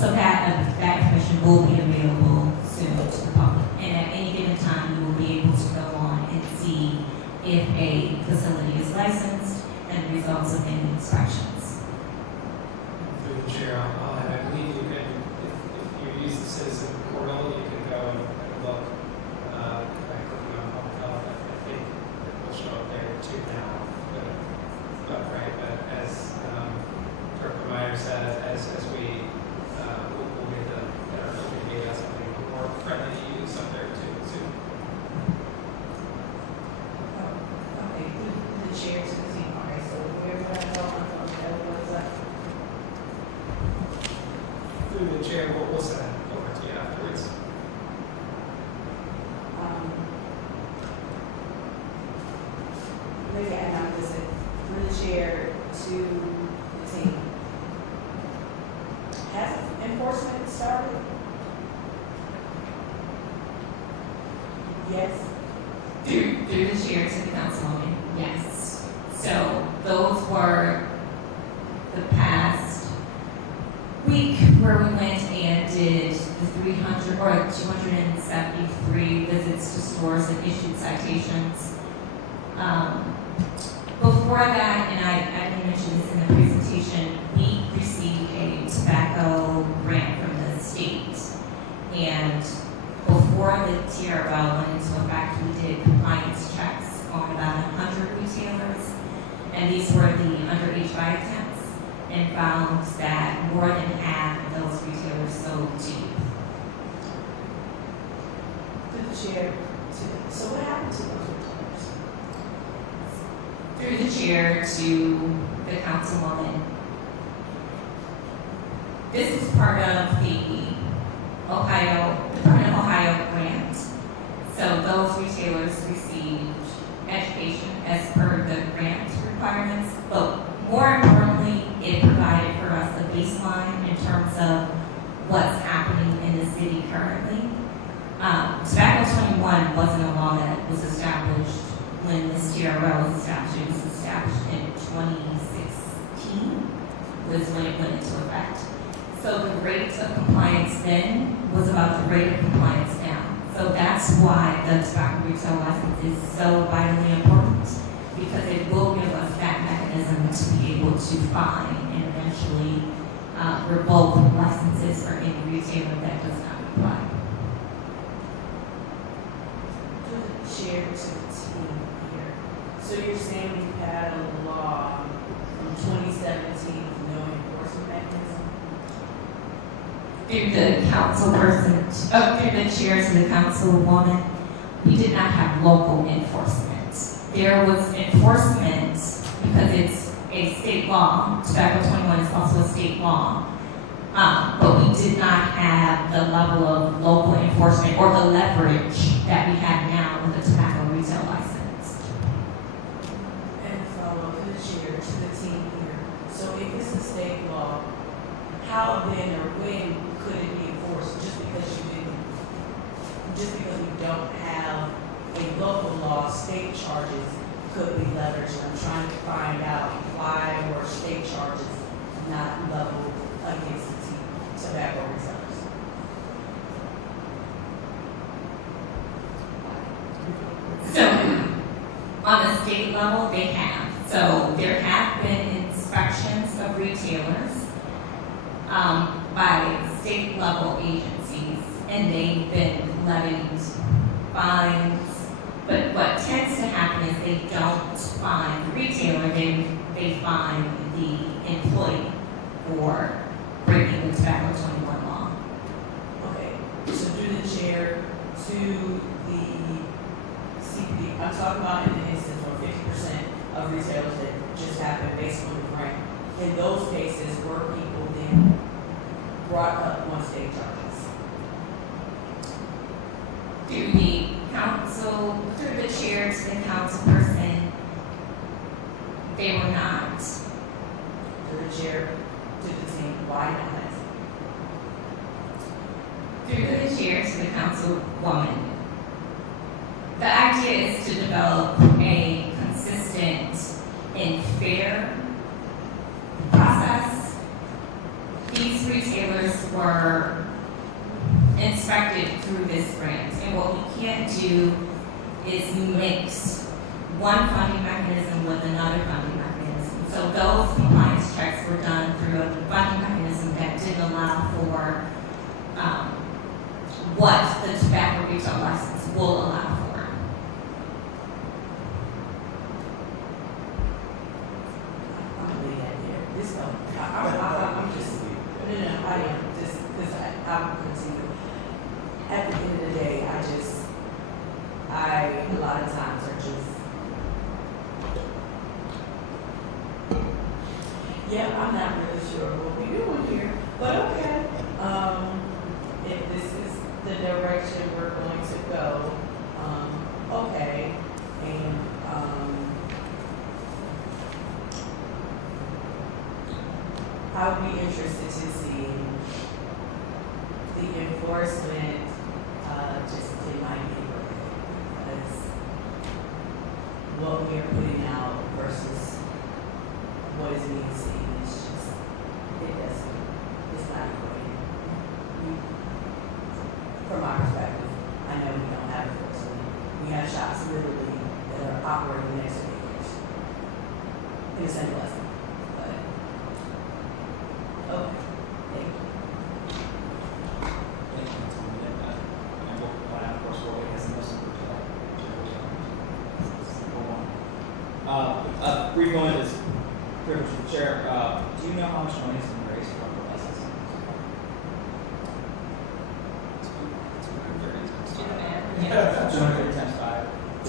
So that information will be available soon to the public. And at any given time, you will be able to go on and see if a facility is licensed and the results of any inspections. Through the chair, I believe you can, if you use the citizen portal, you can go and look, by clicking on public health, I think it will show up there too now. But as Director Meyer said, as we, we'll get our open data, something more friendly to use up there too, soon. Okay, to the chair, to the senior. Okay, so we're going to go on the website. Through the chair, we'll send it over to you afterwards. Maybe I know this is through the chair to the team. Has enforcement started? Yes. Through the chair to the councilwoman, yes. So those were the past week where we went and did the 300 or 273 visits to stores and issued citations. Before before that, and I didn't mention this in the presentation, we received a tobacco grant from the state. And before the TRL went into effect, we did compliance checks on about 100 retailers. And these were the under age 5 attempts, and found that more than half of those retailers sold to youth. Through the chair, so what happened to those retailers? Through the chair to the councilwoman. This is part of the Department of Ohio grant. So those retailers received education as per the grant requirements, but more importantly, it provided for us a baseline in terms of what's happening in the city currently. Tobacco 21 wasn't a law that was established when this TRL was established. It was established in 2016 was when it went into effect. So the rate of compliance then was about the rate of compliance now. So that's why the tobacco retail license is so vitally important, because it will give us that mechanism to be able to find and eventually revoke licenses for any retailer that does not comply. Through the chair to the team here. So you're saying we had a law from 2017 with no enforcement mechanism? Through the through the chair to the councilwoman, we did not have local enforcement. There was enforcement because it's a state law. Tobacco 21 is also a state law. But we did not have the level of local enforcement or the leverage that we have now with the tobacco retail license. And follow to the chair, to the team here. So if it's a state law, how then or when could it be enforced? Just because we don't have a local law, state charges could be leveraged. I'm trying to find out why were state charges not leveled against the tobacco retailers. So, on the state level, they have. So, there have been inspections of retailers by state level agencies, and they've been levied fines. But what tends to happen is they don't fine the retailer, they fine the employee for breaking the Tobacco 21 law. Okay, so through the chair to the CPD, I'm talking about in the instance where 50% of retailers that just happened based on the grant. In those cases, were people then brought up on state charges? Through the council, through the chair to the councilperson, they were not. Through the chair to the team, why not? Through the chair to the councilwoman. The idea is to develop a consistent and fair process. These retailers were inspected through this grant, and what we can't do is mix one funding mechanism with another funding mechanism. So those compliance checks were done through a funding mechanism that didn't allow for what the tobacco retail license will allow for. I'm gonna leave that there. This go. I'm just, no, I am, just, because I'm concerned. At the end of the day, a lot of times are just, yeah, I'm not really sure what we're doing here, but okay. If this is the direction we're going to go, okay, and, I would be interested to see the enforcement, just in my neighborhood, because what we are putting out versus what is being seen is just, it's not equating. From my perspective, I know we don't have enforcement. We have shops literally that are operating next to acres. Do you know how much money has been raised from the license? Yeah. 230 times 5.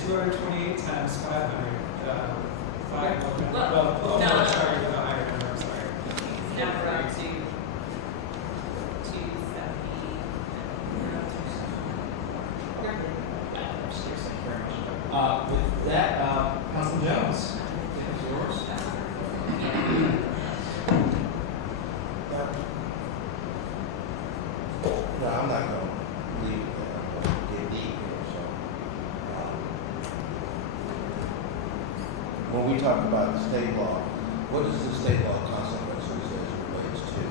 228 times 500. 5 million. Well, Oh, no. sorry, the higher number, I'm sorry. Now we're up to 270. With that, Councilman Jones, it's yours. No, I'm not gonna leave, get deep here, so. When we talk about the state law, what is the state law consequences as it relates to,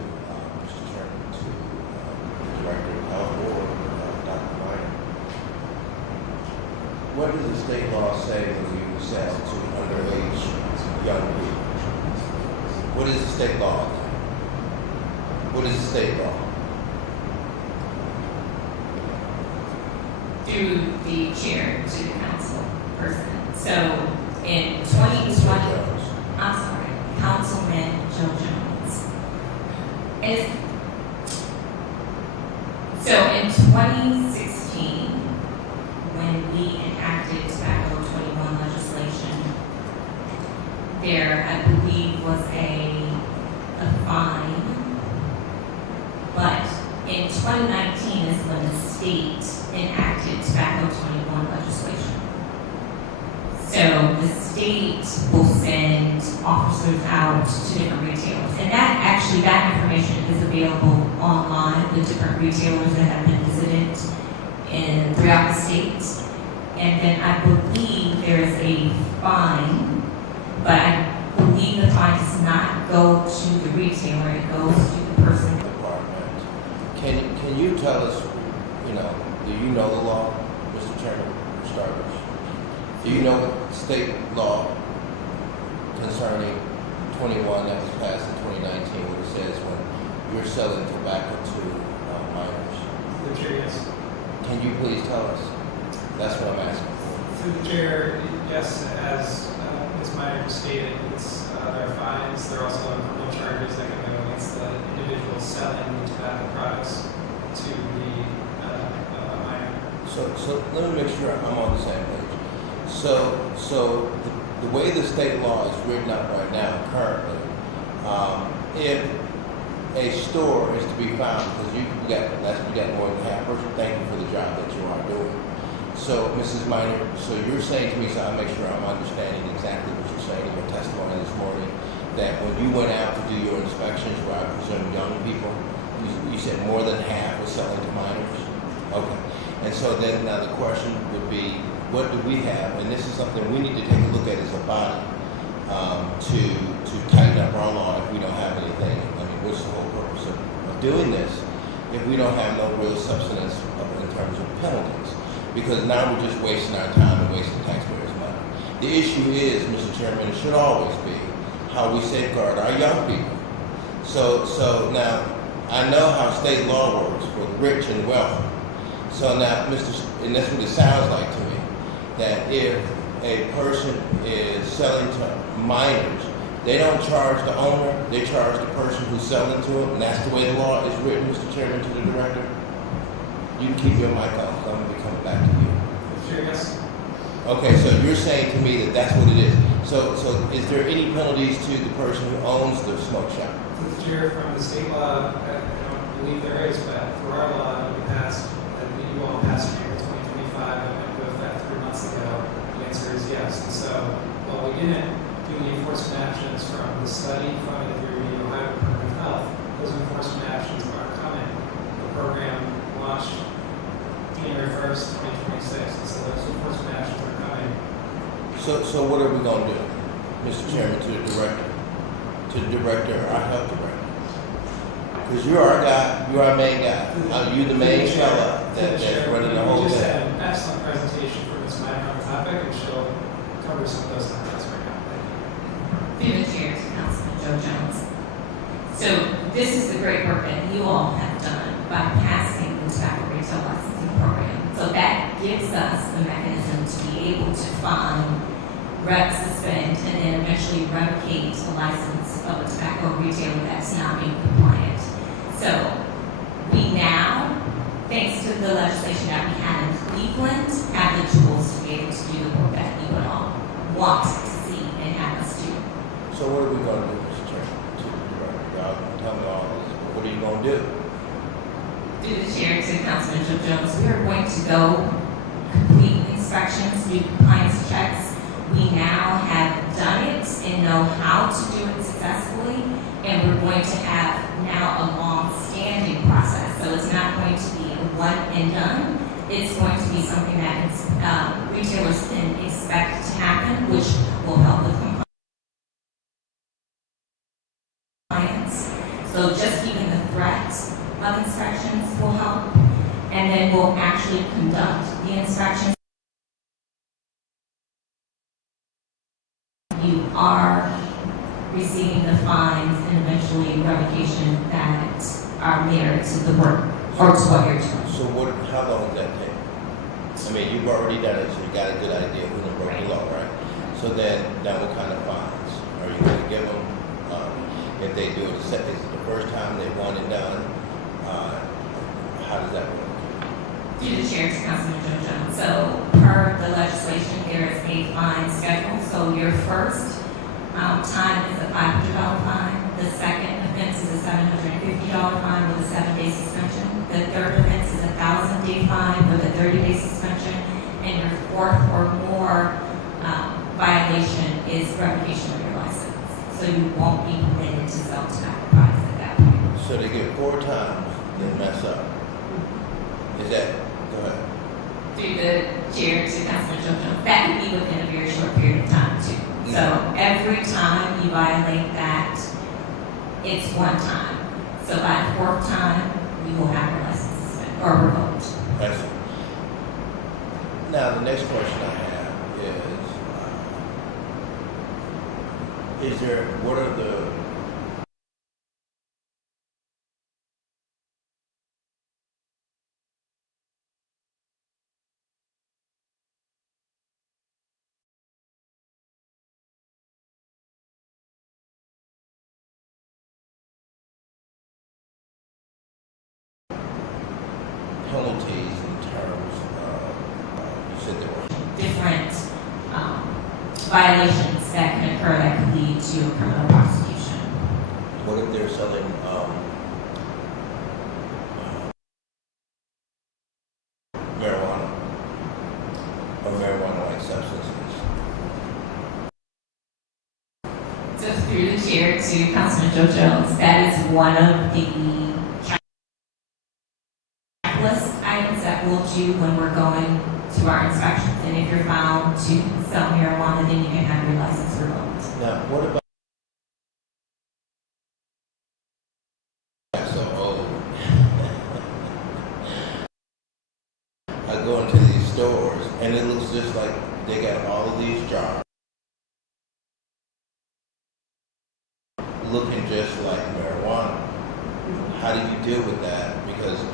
Mr. Chairman, to, the Director of Health or, Dr. Minor? What does the state law say when you sell to underage young people? What is the state law? What is the state law? Through the chair to the council person. So in 2020, I'm sorry, Councilman Joe Jones. And so in 2016, when we enacted Tobacco 21 legislation, there, I believe, was a fine. But in 2019 is when the state enacted Tobacco 21 legislation. So the state will send officers out to different retailers. And that information is available online, the different retailers that have been visited throughout the state. And then I believe there is a fine, but I believe the fine does not go to the retailer, it goes to the person. Department. Can you tell us, do you know the law, Mr. Chairman, for starters? Do you know state law concerning 21 that was passed in 2019, what it says when you're selling tobacco to minors? The chair, yes. Can you please tell us? That's what I'm asking for. Through the chair, yes, as Ms. Meyer just stated, there are fines. There are also criminal charges that can go against the individual selling the tobacco products to the minor. So let me make sure I'm on the same page. So the way the state law is written up right now currently, if a store is to be found, because you got more than half person, thank you for the job that you are doing. So Mrs. Minor, so you're saying to me, so I'll make sure I'm understanding exactly what you're saying in your testimony this morning, that when you went out to do your inspections, where I presume young people, you said more than half was selling to minors? Okay. And so then now the question would be, what do we have? And this is something we need to take a look at as a body to tighten up our law if we don't have anything. I mean, what's the whole purpose of doing this if we don't have no real substance in terms of penalties? Because now we're just wasting our time and wasting taxpayers' money. The issue is, Mr. Chairman, it should always be how we safeguard our young people. So now, I know how state law works for the rich and wealthy. So now, and that's what it sounds like to me, that if a person is selling to minors, they don't charge the owner, they charge the person who's selling to them, and that's the way the law is written, Mr. Chairman, to the director. You can keep your mic on, because I'm going to be coming back to you. Sure, yes. Okay, so you're saying to me that that's what it is. So is there any penalties to the person who owns the smoke shop? Through the chair, from the state law, I don't believe there is, but for our law that we passed, that you all passed in April 2025, that went into effect 3 months ago, the answer is yes. And so, while we didn't do the enforcement actions from the study funded through the Ohio Department of Health, those enforcement actions are coming. The program launched January 1st, 2026, and so those enforcement actions are coming. So what are we going to do, Mr. Chairman, to the director, our health director? Because you're our guy, you're our main guy. You the main fella that's running the whole We just thing. had an excellent presentation for Ms. Meyer on the topic, and she'll cover some of those topics right now. Thank you. Through the chair to Councilman Joe Jones. So this is the great work that you all have done by passing the tobacco retail licensing program. So that gives us the mechanism to be able to fine, suspend, and then eventually revocate the license of a tobacco retailer that's not being compliant. So we now, thanks to the legislation that we have in Cleveland, have the tools to be able to do the work that you would all want to see and have us do. So what are we gonna do, Mr. Chairman? Y'all tell me all this, what are you gonna do? Through the chair to Councilman Joe Jones, we are going to go complete inspections, do compliance checks. We now have done it and know how to do it successfully, and we're going to have now a long-standing process. So it's not going to be a one and done. It's going to be something that retailers can expect to happen, which will help with compliance. So just even the threat of inspections will help, and then we'll actually conduct the inspections. You are receiving the fines and eventually revocation that are mirrored to the work or to what you're doing. So how long does that take? I mean, you've already done it, so you got a good idea who done broke the law, right? So then what kind of fines are you gonna give them? If they do it, is it the first time they want it done? How does that work? Through the chair to Councilman Joe Jones. So per the legislation, there is a fine schedule. So your first time is a $500 fine. The second offense is a $750 fine with a 7-day suspension. The third offense is a 1,000-day fine with a 30-day suspension. And your fourth or more violation is revocation of your license. So you won't be permitted to sell tobacco products at that point. So they get 4 times, then mess up. Is that, go ahead. Through the chair to Councilman Joe Jones, that could be within a very short period of time too. So every time you violate that, it's one time. So by the 4th time, you will have your license suspended or revoked. Excellent. Now, the next question I have what are the penalties in terms of, you said there were Different violations that can occur that could lead to a criminal prosecution. what if they're selling marijuana or marijuana-like substances? So through the chair to Councilman Joe Jones, that is one of the checklist items that we'll do when we're going to our inspections. And if you're found to sell marijuana, then you can have your license revoked. Now, what about so old? I go into these stores and it looks just like they got all of these jars looking just like marijuana. How do you deal with that? Because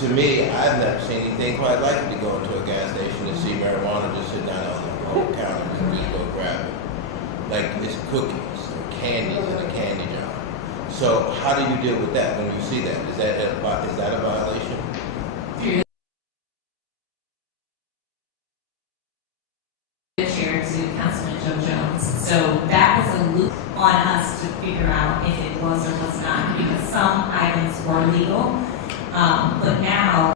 to me, I've never seen anything quite like it to go into a gas station and see marijuana just sit down on the counter and just go grab it. Like it's cookies or candies in a candy jar. So how do you deal with that when you see that? Is that a violation? Through the chair to Councilman Joe Jones. So that was a loop on us to figure out if it was or was not, because some items were legal. But now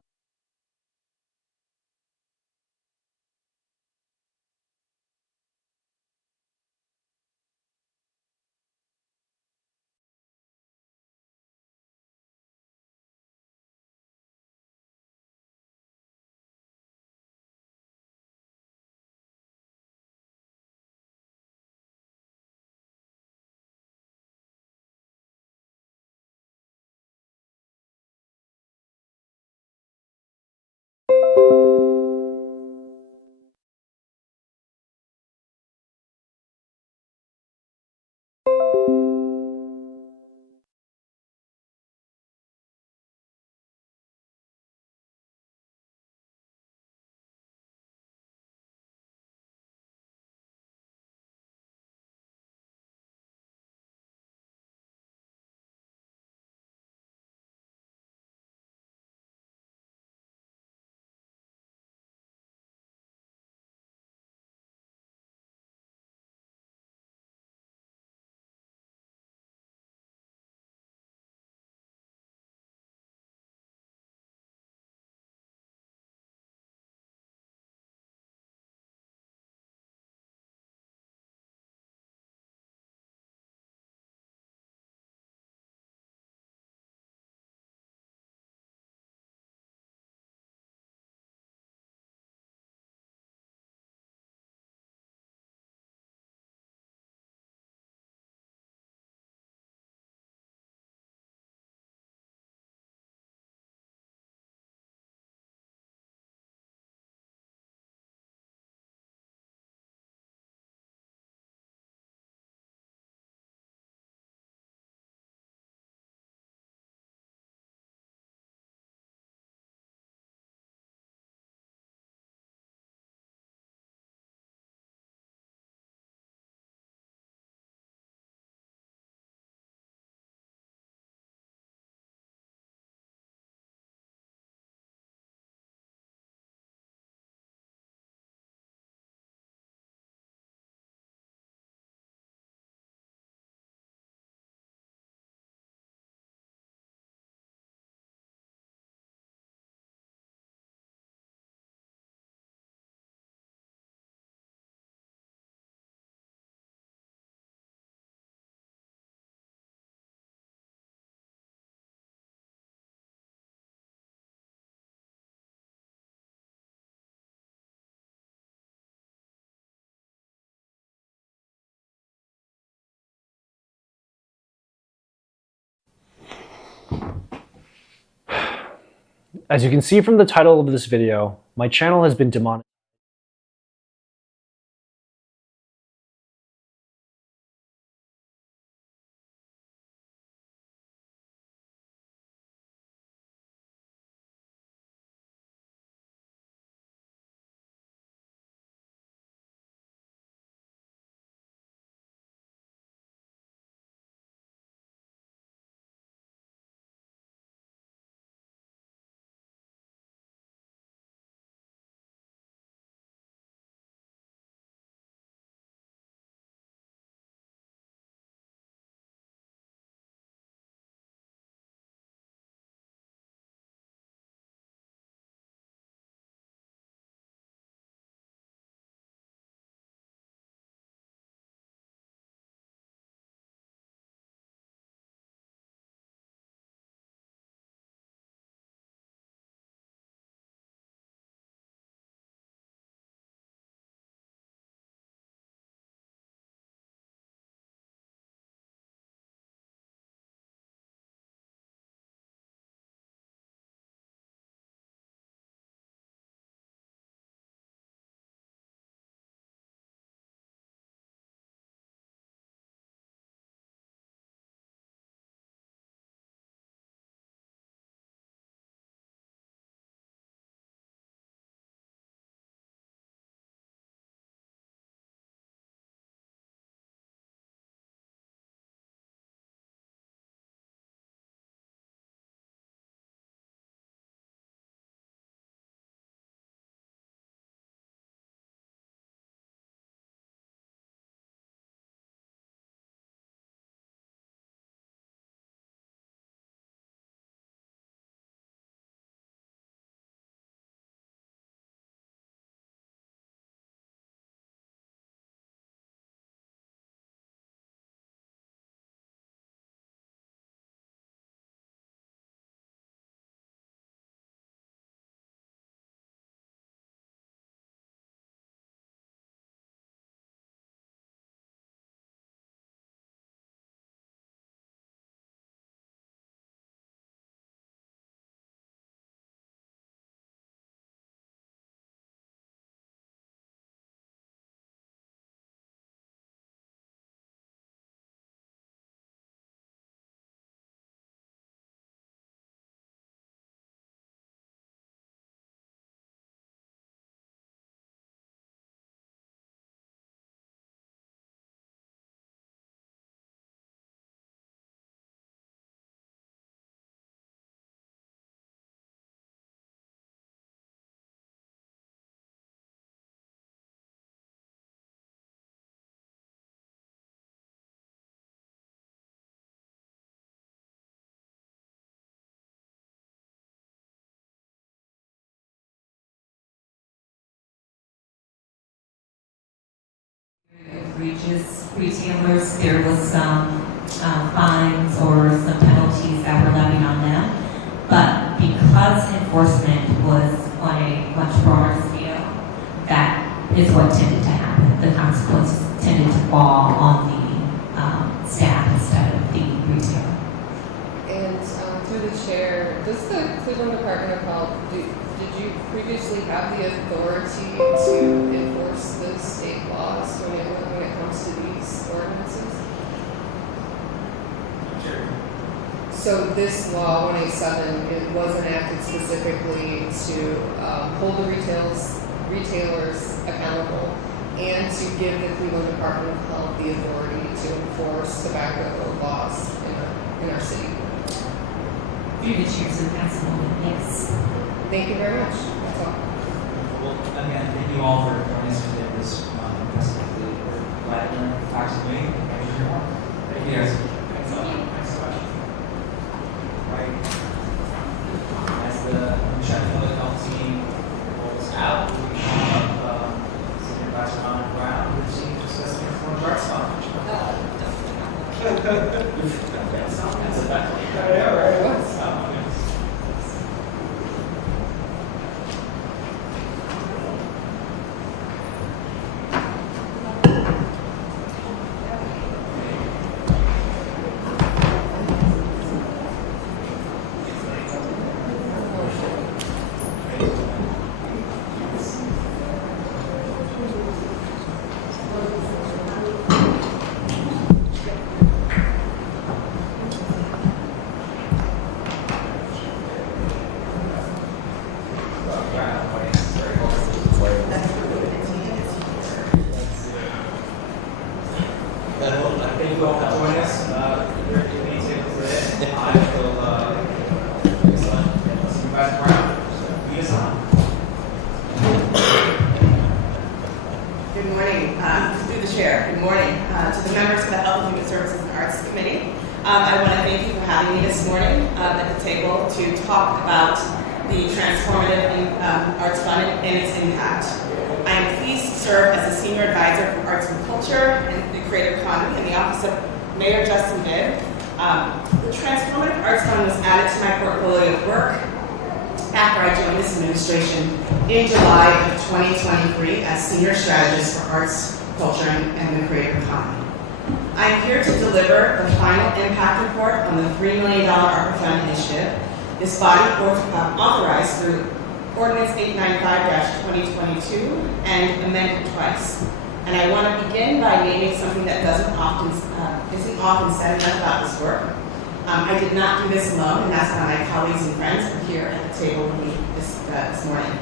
As you can see from the title of this video, my channel has been demonetized. Egregious retailers, there was some fines or some penalties that were levied on them. But because enforcement was on a much broader scale, that is what tended to happen. The consequences tended to fall on the staff instead of the retailer. And through the chair, does the Cleveland Department of Health, did you previously have the authority to enforce the state laws when it comes to these ordinances? Sure. So this law 187, it was enacted specifically to hold the retailers accountable and to give the Cleveland Department of Health the authority to enforce tobacco laws in our city. Through the chair to the councilwoman, yes. Thank you very much. That's all. Well, again, thank you all for joining us today for this impressive. We're glad to learn facts of Wayne. Thank you for your work. Thank you guys. Thanks so much. Right. As the Shelby Public Health team rolls out, we'll be calling up Senior Advisor Ron Brown, who is discussing performance arts fund. That's a bad one. Yeah, right. I will, Supervisor Brown, lead us on. Good morning, through the chair, good morning to the members of the Health and Human Services and Arts Committee. I want to thank you for having me this morning at the table to talk about the Transformative Arts Fund and its impact. I am pleased to serve as a Senior Advisor for Arts and Culture and the Creative Economy in the Office of Mayor Justin Bibb. The Transformative Arts Fund was added to my portfolio of work after I joined this administration in July of 2023 as Senior Strategist for Arts, Culture, and the Creative Economy. I am here to deliver the final impact report on the $3 million ARPA Fund initiative. This body authorized through Ordinance 895-2022 and amended twice. And I want to begin by naming something that isn't often said enough about this work. I did not do this alone, and that's why my colleagues and friends are here at the table with me this morning.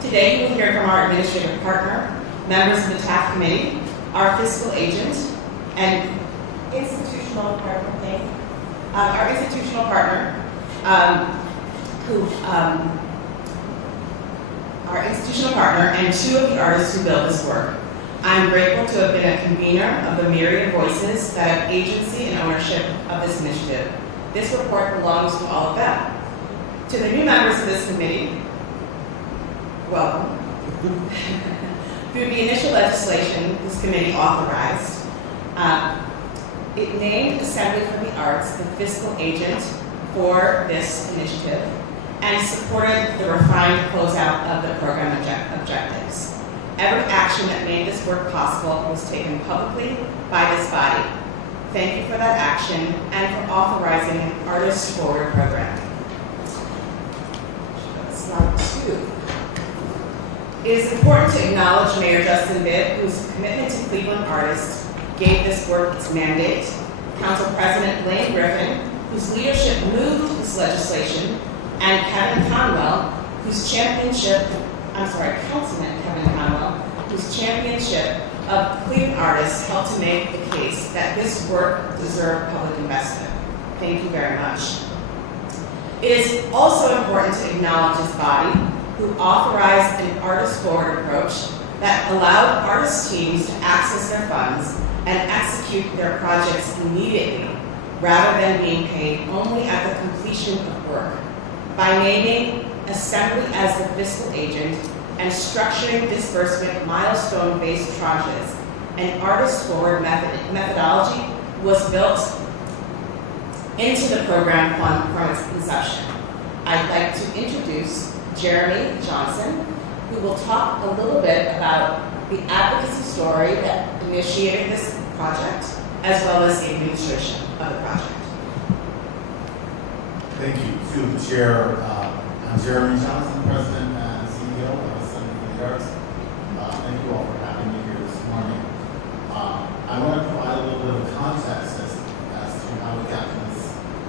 Today, you will hear from our administrative partner, members of the TAF committee, our fiscal agent, and institutional partner, our institutional partner, our institutional partner, and two of the artists who built this work. I'm grateful to have been a convener of the myriad voices that have agency and ownership of this initiative. This report belongs to all of them. To the new members of this committee, welcome. Through the initial legislation this committee authorized, it named Assembly for the Arts the fiscal agent for this initiative and supported the refined closeout of the program objectives. Every action that made this work possible was taken publicly by this body. Thank you for that action and for authorizing an Artist Forward program. Slide 2. It is important to acknowledge Mayor Justin Bibb, whose commitment to Cleveland artists gave this work its mandate, Council President Blaine Griffin, whose leadership moved this legislation, and Councilman Kevin Conwell, whose championship of Cleveland artists helped to make the case that this work deserved public investment. Thank you very much. It is also important to acknowledge this body, who authorized an Artist Forward approach that allowed artist teams to access their funds and execute their projects immediately, rather than being paid only at the completion of work. By naming Assembly as the fiscal agent and structuring disbursement milestone-based tranches, an Artist Forward methodology was built into the program fund from its inception. I'd like to introduce Jeremy Johnson, who will talk a little bit about the advocacy story that initiated this project, as well as the administration of the project. Thank you. Through the chair, I'm Jeremy Johnson, President and CEO of Assembly for the Arts. Thank you all for having me here this morning. I want to provide a little bit of context as to how we got to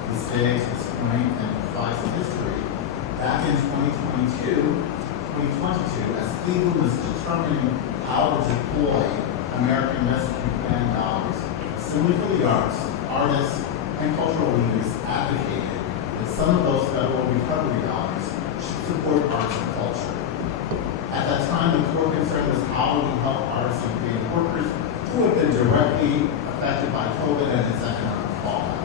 this day, to this point, and provide some history. Back in 2022, as Cleveland was determining how to deploy American Rescue Plan dollars, Assembly for the Arts, artists, and cultural leaders advocated that some of those federal recovery dollars should support arts and culture. At that time, the core concern was how we help artists and creative workers who have been directly affected by COVID and its economic fallout.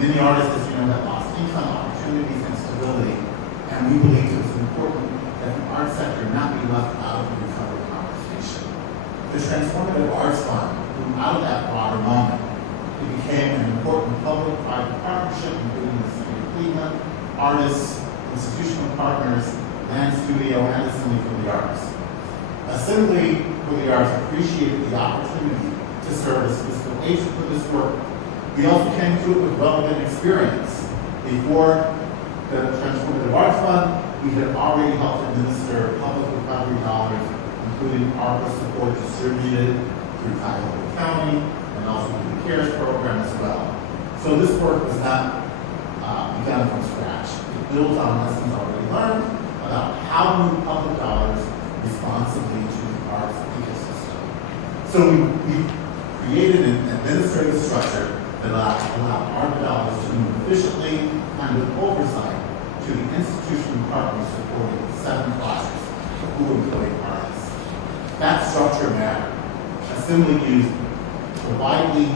Many artists, as you know, have lost income, opportunities, and stability, and we believed it was important that the arts sector not be left out of the recovery conversation. The Transformative Arts Fund grew out of that broader moment. It became an important public-private partnership, including the City of Cleveland, artists, institutional partners, Land Studio, and Assembly for the Arts. Assembly for the Arts appreciated the opportunity to serve as fiscal agent for this work. We also came to it with relevant experience. Before the Transformative Arts Fund, we had already helped administer public recovery dollars, including ARPA support distributed through Cuyahoga County and also through the CARES program as well. So this work was not begun from scratch. It builds on lessons already learned about how to move public dollars responsibly to the arts ecosystem. So we created an administrative structure that allow art dollars to move efficiently and with oversight to the institutional partners supporting 7 projects who employ artists. That structure mattered. Assembly used the widely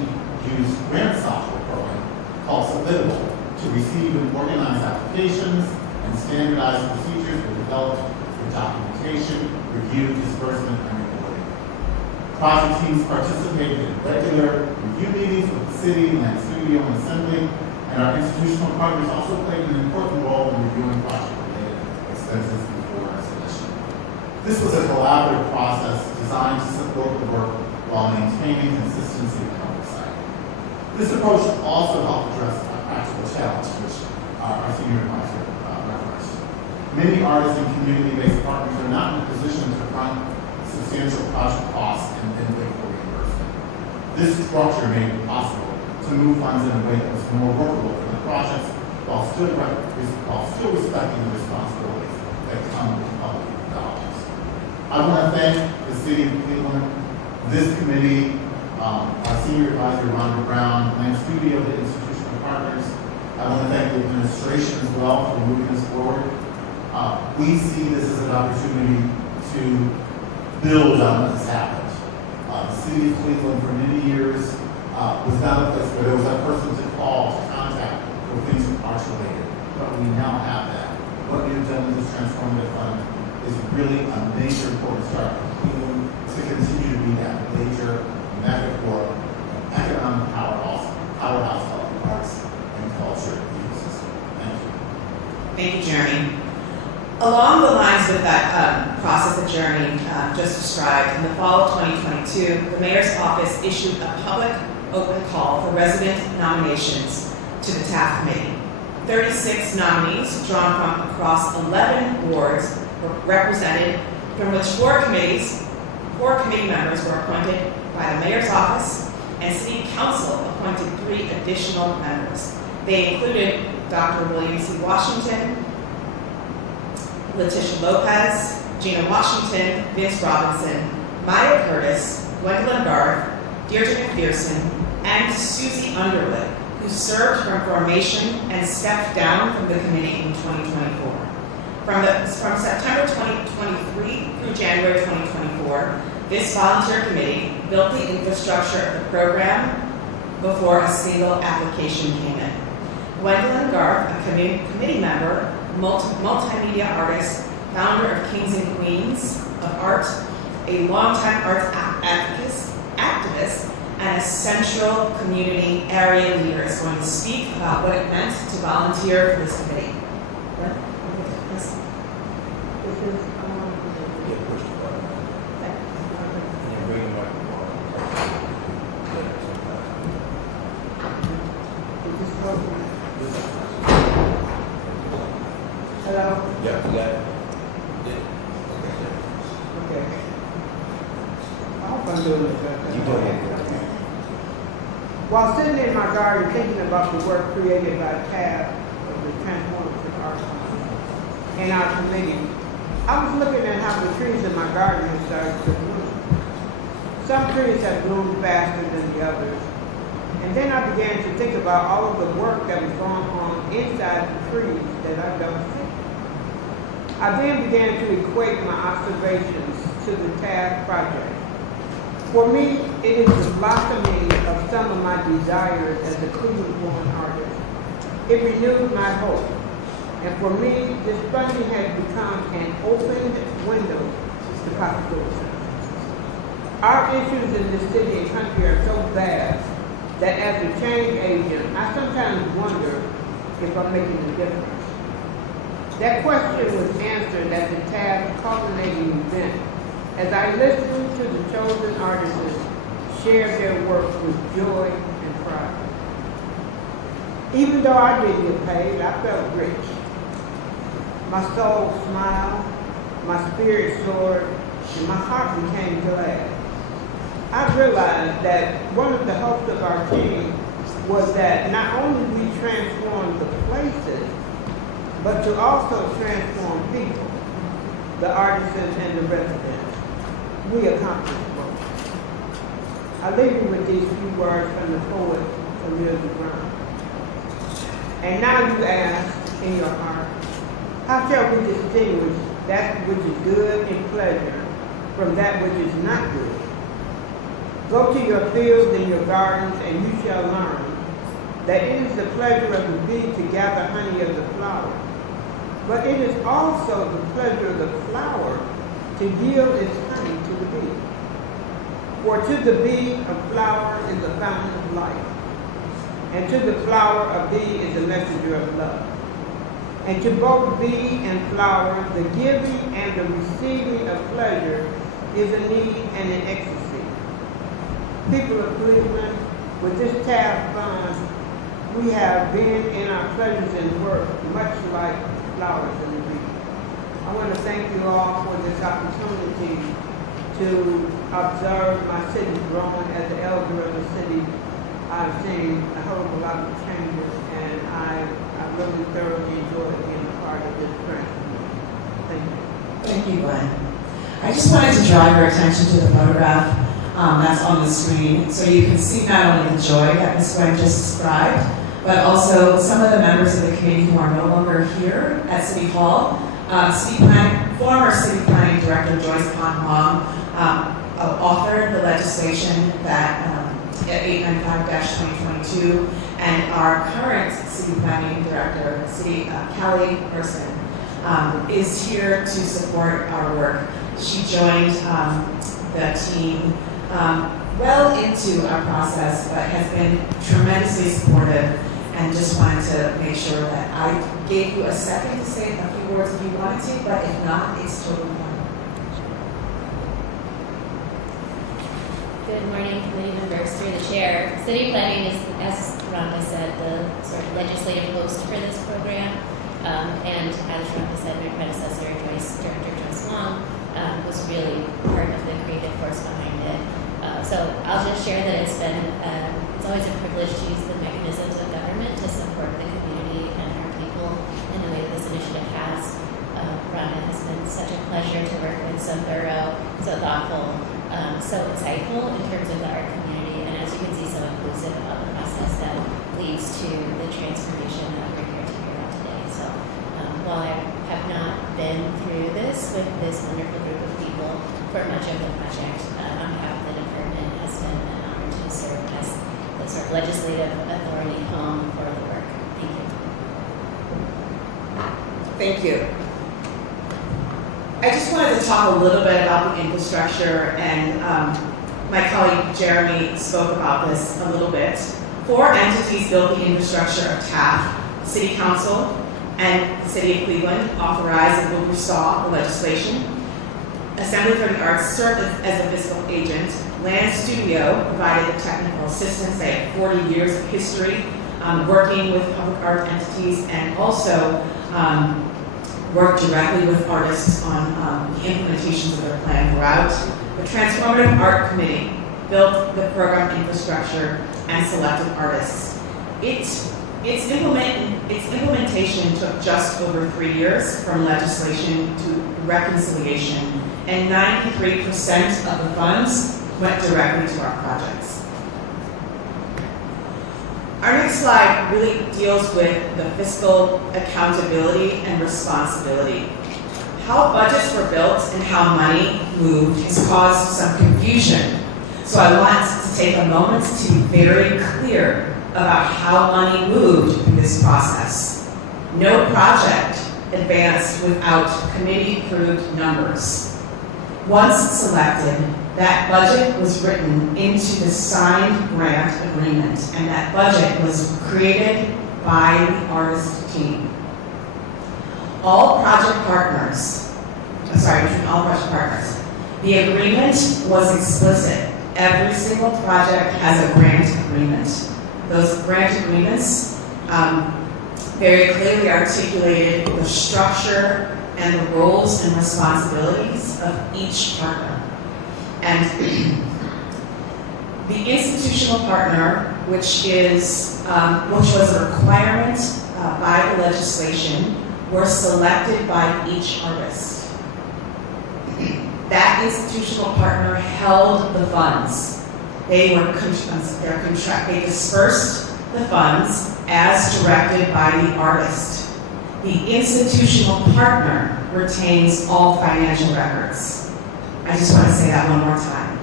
used grant software program called Submittable to receive and organize applications, and standardized procedures were developed for documentation, review, disbursement, and reporting. Project teams participated in regular review meetings with the city, Land Studio, and Assembly, and our institutional partners also played an important role in reviewing project-related expenses before our submission. This was a collaborative process designed to support the work while maintaining consistency and oversight. This approach also helped address a practical challenge, which our senior advisor referenced. Many artists and community-based partners are not in a position to fund substantial project costs and then wait for reimbursement. This structure made it possible to move funds in a way that was more workable for the projects while still respecting the responsibilities that come with public dollars. I want to thank the City of Cleveland, this committee, our senior advisor, Rhonda Brown, Land Studio, the institutional partners. I want to thank the administration as well for moving us forward. We see this as an opportunity to build on what has happened. The City of Cleveland for many years was not a place where there was a person to call, to contact for things arts related. But we now have that. What we have done with this transformative fund is really a major important start for Cleveland to continue to be that major metaphor, economic powerhouse of the arts and culture ecosystem. Thank you. Thank you, Jeremy. Along the lines of that process that Jeremy just described, in the fall of 2022, the Mayor's Office issued a public open call for resident nominations to the TAF Committee. 36 nominees drawn from across 11 wards were represented, from which 4 committee members were appointed by the Mayor's Office, and City Council appointed 3 additional members. They included Dr. William C. Washington, Letitia Lopez, Gina Washington, Vince Robinson, Maya Curtis, Gwendolyn Garth, Deirdre McPherson, and Susie Underwood, who served from formation and stepped down from the committee in 2024. From September 2023 through January 2024, this volunteer committee built the infrastructure of the program before a single application came in. Gwendolyn Garth, a committee member, multimedia artist, founder of Kings and Queens of Art, a longtime arts activist, and a central community area leader, is going to speak about what it meant to volunteer for this committee. Hello? Yeah, we got it. Okay. I hope I'm doing this okay. You go ahead. While sitting in my garden thinking about the work created by TAF of the Transformative Arts Fund and our committee, I was looking at how the trees in my garden have started to bloom. Some trees have bloomed faster than the others. And then I began to think about all of the work that was going on inside the trees that I don't see. I then began to equate my observations to the TAF project. For me, it is the blossoming of some of my desires as a Cleveland-born artist. It renewed my hope. And for me, this funding has become an opened window to possibilities. Our issues in this city and country are so vast that as a change agent, I sometimes wonder if I'm making a difference. That question was answered at the TAF culminating event as I listened to the chosen artists share their work with joy and pride. Even though I didn't get paid, I felt rich. My soul smiled, my spirit soared, and my heart became glad. I realized that one of the hopes of our team was that not only we transform the places, but to also transform people, the artisans and the residents. We accomplished both. I leave you with these few words from the poet from years of ground. And now you ask in your heart, how shall we distinguish that which is good and pleasure from that which is not good? Go to your fields and your gardens, and you shall learn that it is the pleasure of the bee to gather honey of the flower, but it is also the pleasure of the flower to yield its honey to the bee. For to the bee a flower is the fountain of life, and to the flower a bee is a messenger of love. And to both bee and flower, the giving and the receiving of pleasure is a need and an ecstasy. People of Cleveland, with this task fund, we have been in our pleasures and work, much like flowers in the bee. I want to thank you all for this opportunity to observe my city growing. As the elder of the city, I've seen a whole lot of changes, and I really thoroughly enjoyed being a part of this transformation. Thank you. Thank you, Glenn. I just wanted to draw your attention to the photograph that's on the screen, so you can see not only the joy that Ms. Gwen just described, but also some of the members of the committee who are no longer here at City Hall. Former City Planning Director Joyce Pond authored the legislation that 895-2022, and our current City Planning Director, Kelly Person, is here to support our work. She joined the team well into our process, but has been tremendously supportive, and just wanted to make sure that I gave you a second to say a few words if you wanted to, but if not, it's totally fine. Good morning, committee members, through the chair. City planning is, as Rhonda said, the sort of legislative host for this program. And as Rhonda said, my predecessor, Director Joyce Long, was really part of the creative force behind it. So I'll just share that it's always a privilege to use the mechanisms of government to support the community and our people in the way that this initiative has. Rhonda has been such a pleasure to work with, so thorough, so thoughtful, so insightful in terms of the art community, and as you can see, so inclusive about the process that leads to the transformation that we're here to hear about today. So while I have not been through this with this wonderful group of people for much of the project, on behalf of the department, it has been an honor to serve as the sort of legislative authority home for the work. Thank you. Thank you. I just wanted to talk a little bit about the infrastructure, and my colleague Jeremy spoke about this a little bit. 4 entities built the infrastructure of TAF, City Council, and the City of Cleveland authorized and oversaw the legislation. Assembly for the Arts served as a fiscal agent. Land Studio provided the technical assistance. They had 40 years of history working with public art entities, and also worked directly with artists on the implementations of their plan throughout. The Transformative Art Committee built the program infrastructure and selected artists. Its implementation took just over 3 years from legislation to reconciliation, and 93% of the funds went directly to our projects. Our next slide really deals with the fiscal accountability and responsibility. How budgets were built and how money moved has caused some confusion. So I want to take a moment to be very clear about how money moved through this process. No project advanced without committee-approved numbers. Once selected, that budget was written into the signed grant agreement, and that budget was created by the artist team. Between all project partners, the agreement was explicit. Every single project has a grant agreement. Those grant agreements very clearly articulated the structure and the roles and responsibilities of each partner. And the institutional partner, which was a requirement by the legislation, were selected by each artist. That institutional partner held the funds. They dispersed the funds as directed by the artist. The institutional partner retains all financial records. I just want to say that one more time.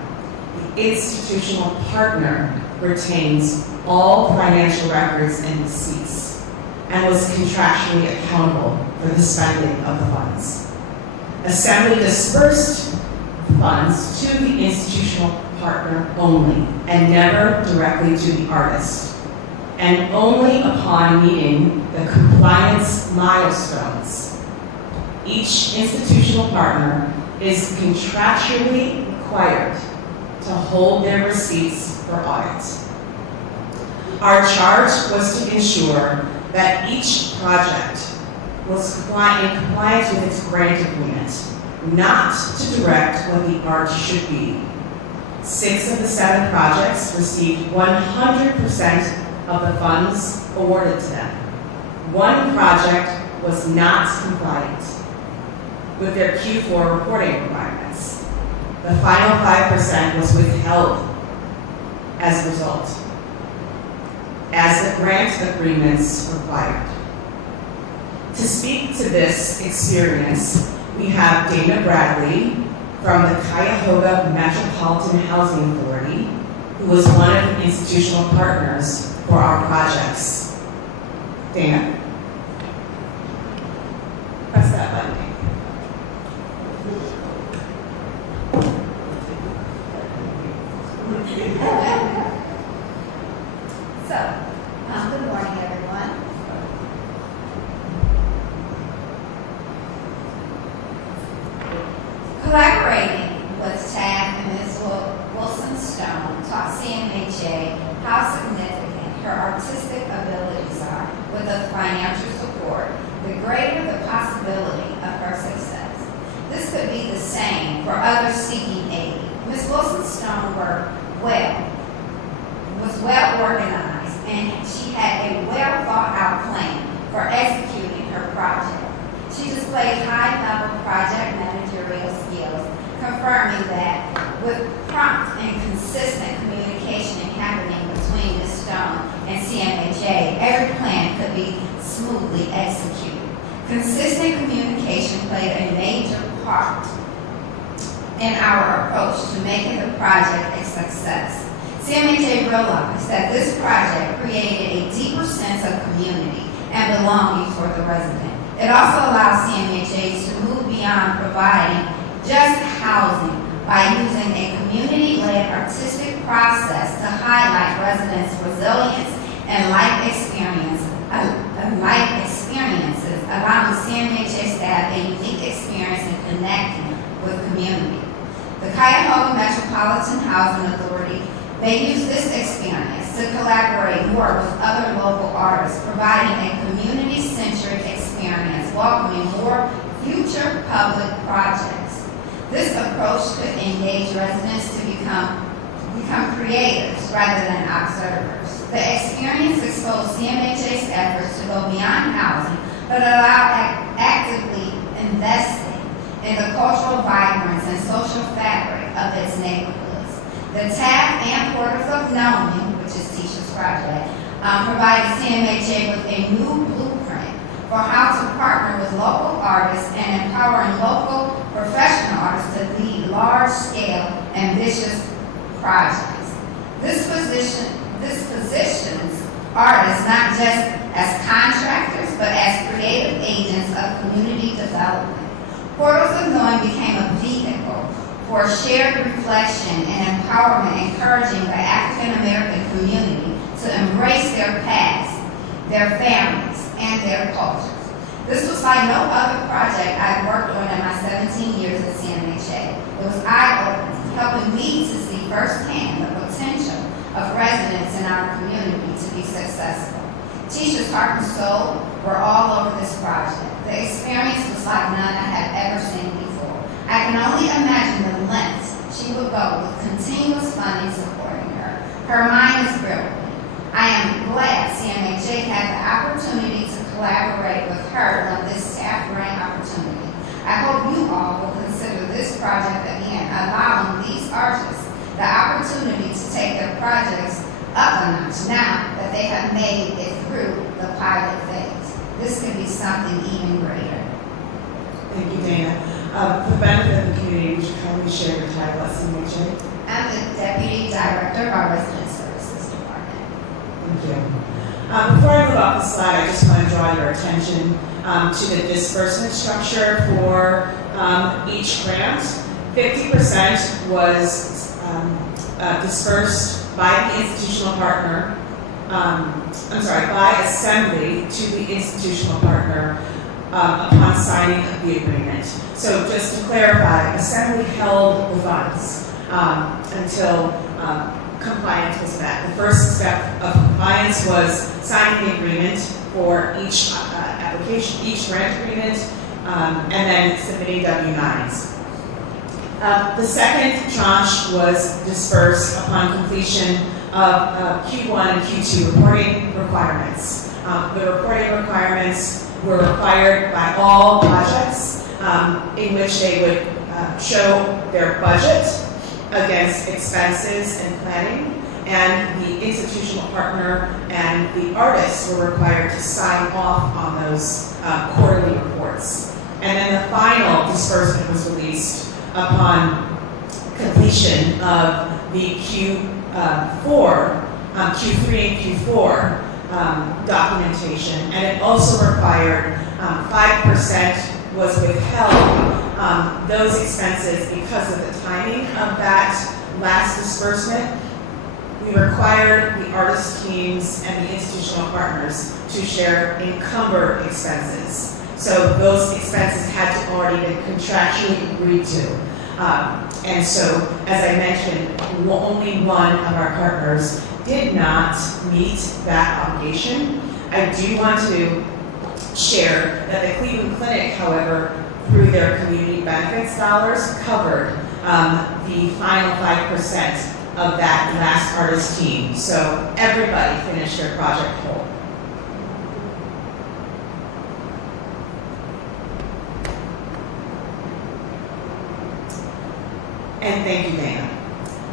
The institutional partner retains all financial records and receipts and was contractually accountable for the spending of the funds. Assembly dispersed funds to the institutional partner only and never directly to the artist, and only upon meeting the compliance milestones. Each institutional partner is contractually required to hold their receipts for audit. Our charge was to ensure that each project was in compliance with its grant agreement, not to direct what the art should be. 6 of the 7 projects received 100% of the funds awarded to them. 1 project was not compliant with their Q4 reporting requirements. The final 5% was withheld as a result, as the grant agreements required. To speak to this experience, we have Dana Bradley from the Cuyahoga Metropolitan Housing Authority, who was one of the institutional partners for our projects. Dana? Press that button. Good morning, everyone. Collaborating with TAG and Ms. Wilson Stone taught CMHA how significant her artistic abilities are. With the financial support, the greater the possibility of her success. This could be the same for others seeking aid. Ms. Wilson Stone was well organized, and she had a well thought out plan for executing her project. She displayed high-level project managerial skills, confirming that with prompt and consistent communication happening between Ms. Stone and CMHA, every plan could be smoothly executed. Consistent communication played a major part in our approach to making the project a success. CMHA realized that this project created a deeper sense of community and belonging for the resident. It also allows CMHA to move beyond providing just housing by using a community-led artistic process to highlight residents' resilience and life experiences, allowing CMHA staff a unique experience in connecting with community. The Cuyahoga Metropolitan Housing Authority may use this experience to collaborate more with other local artists, providing a community-centric experience, welcoming more future public projects. This approach could engage residents to become creators rather than observers. The experience exposed CMHA's efforts to go beyond housing, but allow actively investing in the cultural vibrance and social fabric of its neighborhoods. The TAG and Portals of Knowing, which is Tisha's project, provided CMHA with a new blueprint for how to partner with local artists and empowering local professional artists to lead large-scale, ambitious projects. This positions artists not just as contractors, but as creative agents of community development. Portals of Knowing became a vehicle for shared reflection and empowerment, encouraging the African American community to embrace their past, their families, and their cultures. This was like no other project I've worked on in my 17 years at CMHA. It was eye-opening, helping me to see firsthand the potential of residents in our community to be successful. Tisha's heart and soul were all over this project. The experience was like none I have ever seen before. I can only imagine the lengths she would go with continuous funding supporting her. Her mind is brilliant. I am glad CMHA had the opportunity to collaborate with her on this staff grant opportunity. I hope you all will consider this project again, allowing these artists the opportunity to take their projects up a notch now that they have made this can be something even greater. Thank you, Dana. For the benefit of the community, would you kindly share your title at CMHA? I'm the Deputy Director of our Resident Services Department. Thank you. Before I move off the slide, I just want to draw your attention to the disbursement structure for each grant. 50% was dispersed by the institutional partner, by Assembly to the institutional partner upon signing of the agreement. So just to clarify, Assembly held the funds until compliance was met. The first step of compliance was signing the agreement for each application, each grant agreement, and then submitting W-9s. The second tranche was dispersed upon completion of Q1 and Q2 reporting requirements. The reporting requirements were required by all projects in which they would show their budget against expenses and planning, and the institutional partner and the artists were required to sign off on those quarterly reports. And then the final disbursement was released upon completion of the Q3 and Q4 documentation, and it also required 5% was withheld. Those expenses, because of the timing of that last disbursement, we required the artist teams and the institutional partners to share encumbered expenses. So those expenses had to already been contractually agreed to. And so, as I mentioned, only one of our partners did not meet that obligation. I do want to share that the Cleveland Clinic, however, through their community benefits dollars, covered the final 5% of that last artist team. So everybody finished their project whole. And thank you, Dana.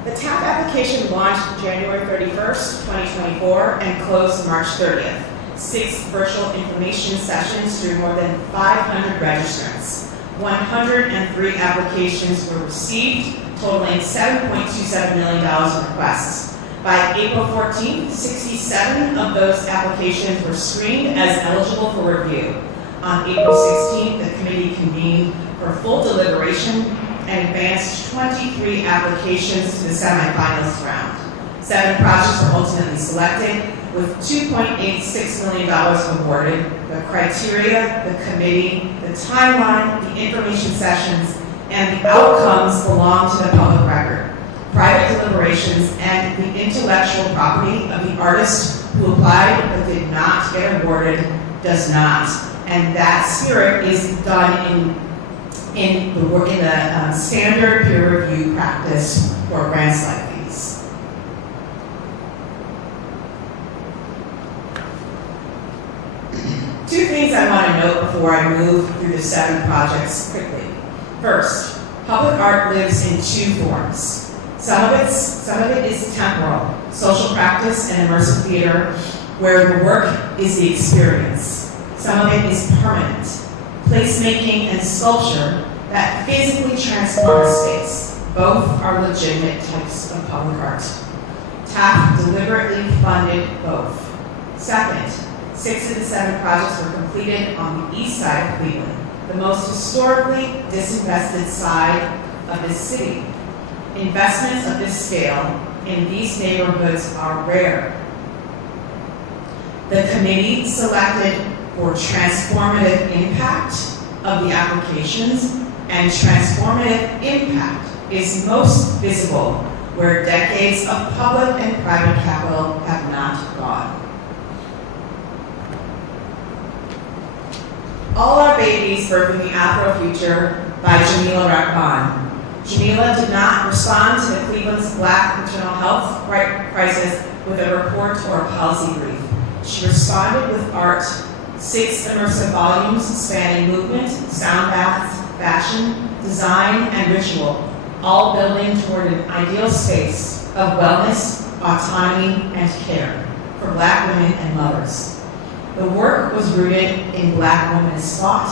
The TAP application launched January 31st, 2024 and closed March 30th. 6 virtual information sessions drew more than 500 registrants. 103 applications were received, totaling $7.27 million in requests. By April 14th, 67 of those applications were screened as eligible for review. On April 16th, the committee convened for full deliberation and advanced 23 applications to the semifinals round. 7 projects were ultimately selected, with $2.86 million awarded. The criteria, the committee, the timeline, the information sessions, and the outcomes belong to the public record. Private deliberations and the intellectual property of the artist who applied but did not get awarded does not. And that spirit is done in the standard peer review practice for grants like these. Two things I want to note before I move through the 7 projects quickly. First, public art lives in 2 forms. Some of it is temporal, social practice and immersive theater, where the work is the experience. Some of it is permanent, placemaking and sculpture that physically transform a space. Both are legitimate types of public art. TAP deliberately funded both. Second, 6 of the 7 projects were completed on the east side of Cleveland, the most historically disinvested side of this city. Investments of this scale in these neighborhoods are rare. The committee selected for transformative impact of the applications, and transformative impact is most visible where decades of public and private capital have not gone. All Our Babies Birthing the Afrofuture by Jamila Rahman. Jamila did not respond to the Cleveland's Black maternal health crisis with a report or a policy brief. She responded with art, 6 immersive volumes spanning movement, sound baths, fashion, design, and ritual, all building toward an ideal space of wellness, autonomy, and care for Black women and mothers. The work was rooted in Black women's thought,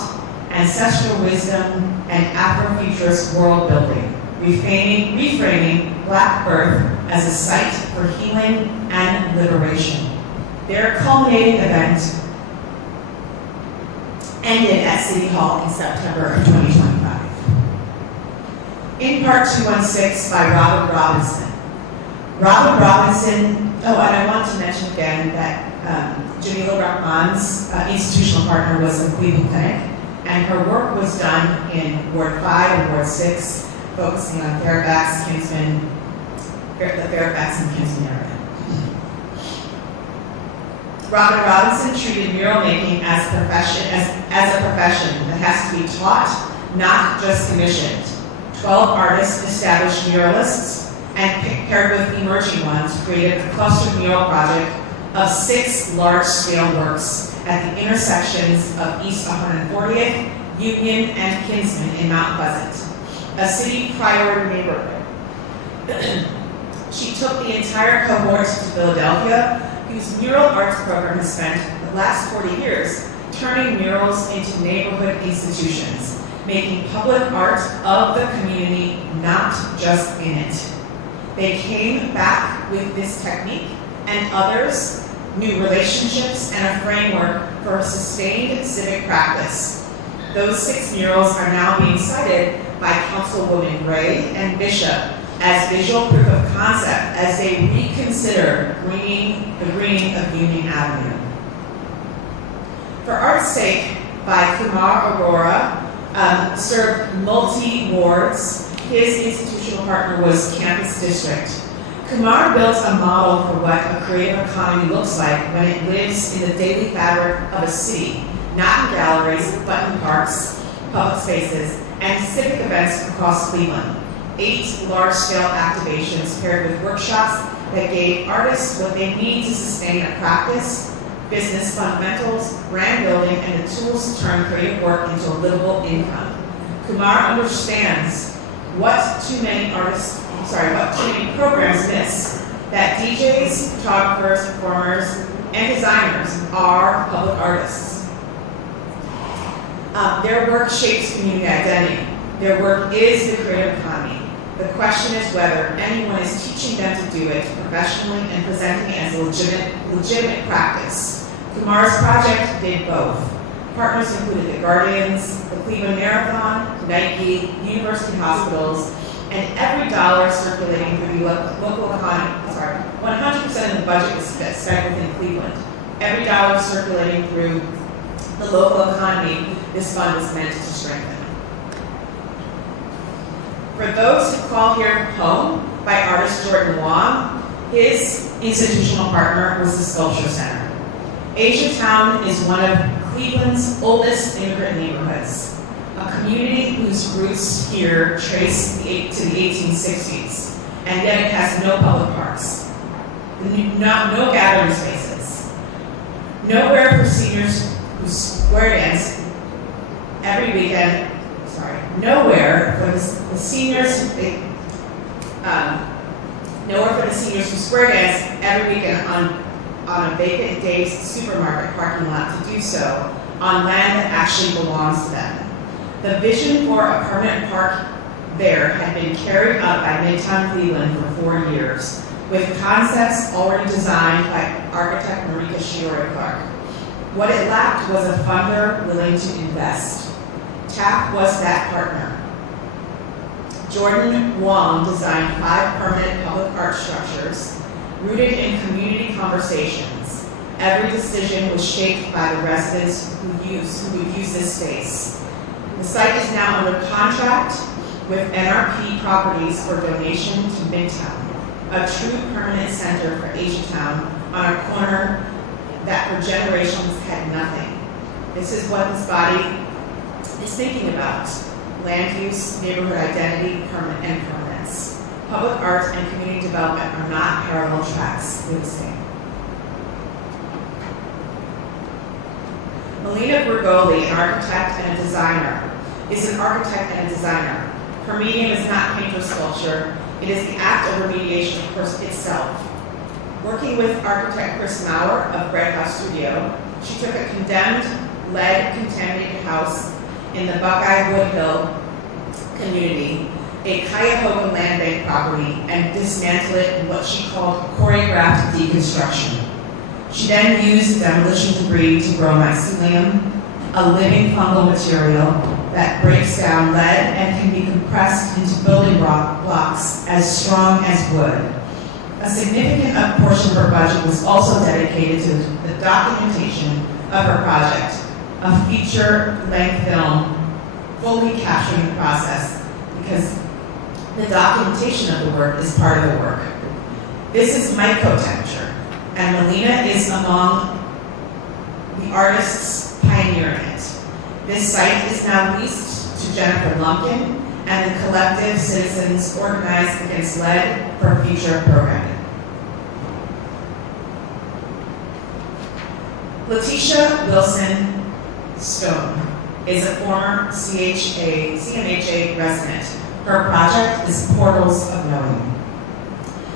ancestral wisdom, and Afrofuturist world building, reframing Black birth as a site for healing and liberation. Their culminating event ended at City Hall in September of 2025. In Part 216 by Robin Robinson. Robin Robinson, and I want to mention again that Jamila Rahman's institutional partner was the Cleveland Clinic, and her work was done in Ward 5 and Ward 6, focusing on Fairfax, Kinsman, the Fairfax and Kinsman area. Robin Robinson treated mural making as a profession that has to be taught, not just commissioned. 12 artists established muralists and paired with emerging ones created a clustered mural project of 6 large-scale works at the intersections of East 140th, Union, and Kinsman in Mount Pleasant, a city priority neighborhood. She took the entire cohort to Philadelphia, whose mural arts program has spent the last 40 years turning murals into neighborhood institutions, making public art of the community, not just in it. They came back with this technique and others, new relationships, and a framework for sustained civic practice. Those 6 murals are now being cited by Councilwoman Gray and Bishop as visual proof of concept as they reconsider the greening of Union Avenue. For Art's Sake by Kumar Arora served multi-wards. His institutional partner was Campus District. Kumar built a model for what a creative economy looks like when it lives in the daily fabric of a city, not in galleries, but in parks, public spaces, and civic events across Cleveland. 8 large-scale activations paired with workshops that gave artists what they need to sustain a practice, business fundamentals, brand building, and the tools to turn creative work into a livable income. Kumar understands what too many programs miss, that DJs, photographers, performers, and designers are public artists. Their work shapes community identity. Their work is the creative economy. The question is whether anyone is teaching them to do it professionally and presenting it as a legitimate practice. Kumar's project did both. Partners included the Guardians, the Cleveland Marathon, Nike, university hospitals, and every dollar circulating through the local economy, 100% of the budget was spent within Cleveland. Every dollar circulating through the local economy, this fund was meant to strengthen. For those who call here home, by artist Jordan Wong, his institutional partner was the Sculpture Center. Asiatown is one of Cleveland's oldest immigrant neighborhoods, a community whose roots here trace to the 1860s, and yet it has no public parks, no gathering spaces, nowhere for seniors who square dance every weekend. Nowhere for the seniors who square dance every weekend on a vacant Dave's supermarket parking lot to do so on land that actually belongs to them. The vision for a permanent park there had been carried out by Midtown Cleveland for 4 years, with concepts already designed by architect Marika Shiori Clark. What it lacked was a funder willing to invest. TAP was that partner. Jordan Wong designed 5 permanent public art structures rooted in community conversations. Every decision was shaped by the residents who would use this space. The site is now under contract with NRP Properties for donation to Midtown, a true permanent center for Asiatown on a corner that for generations had nothing. This is what this body is thinking about: land use, neighborhood identity, and permanence. Public art and community development are not parallel tracks, they're the same. Melina Bergoli, an architect and a designer, is an architect and a designer. Her medium is not paint or sculpture, it is the act of remediation itself. Working with architect Chris Maurer of Bread House Studio, She took a condemned, lead-contaminated house in the Buckeye Woodhill community, a Cuyahoga land bank property, and dismantled it in what she called choreographed deconstruction. She then used demolition debris to grow mycelium, a living fungal material that breaks down lead and can be compressed into building blocks as strong as wood. A significant portion of her budget was also dedicated to the documentation of her project, a feature-length film fully capturing the process, because the documentation of the work is part of the work. This is mycotemperature, and Melina is among the artists pioneering it. This site is now leased to Jennifer Lumpkin and the collective Citizens Organized Against Lead for Future Programming. Letitia Wilson Stone is a former CMHA resident. Her project is Portals of Knowing.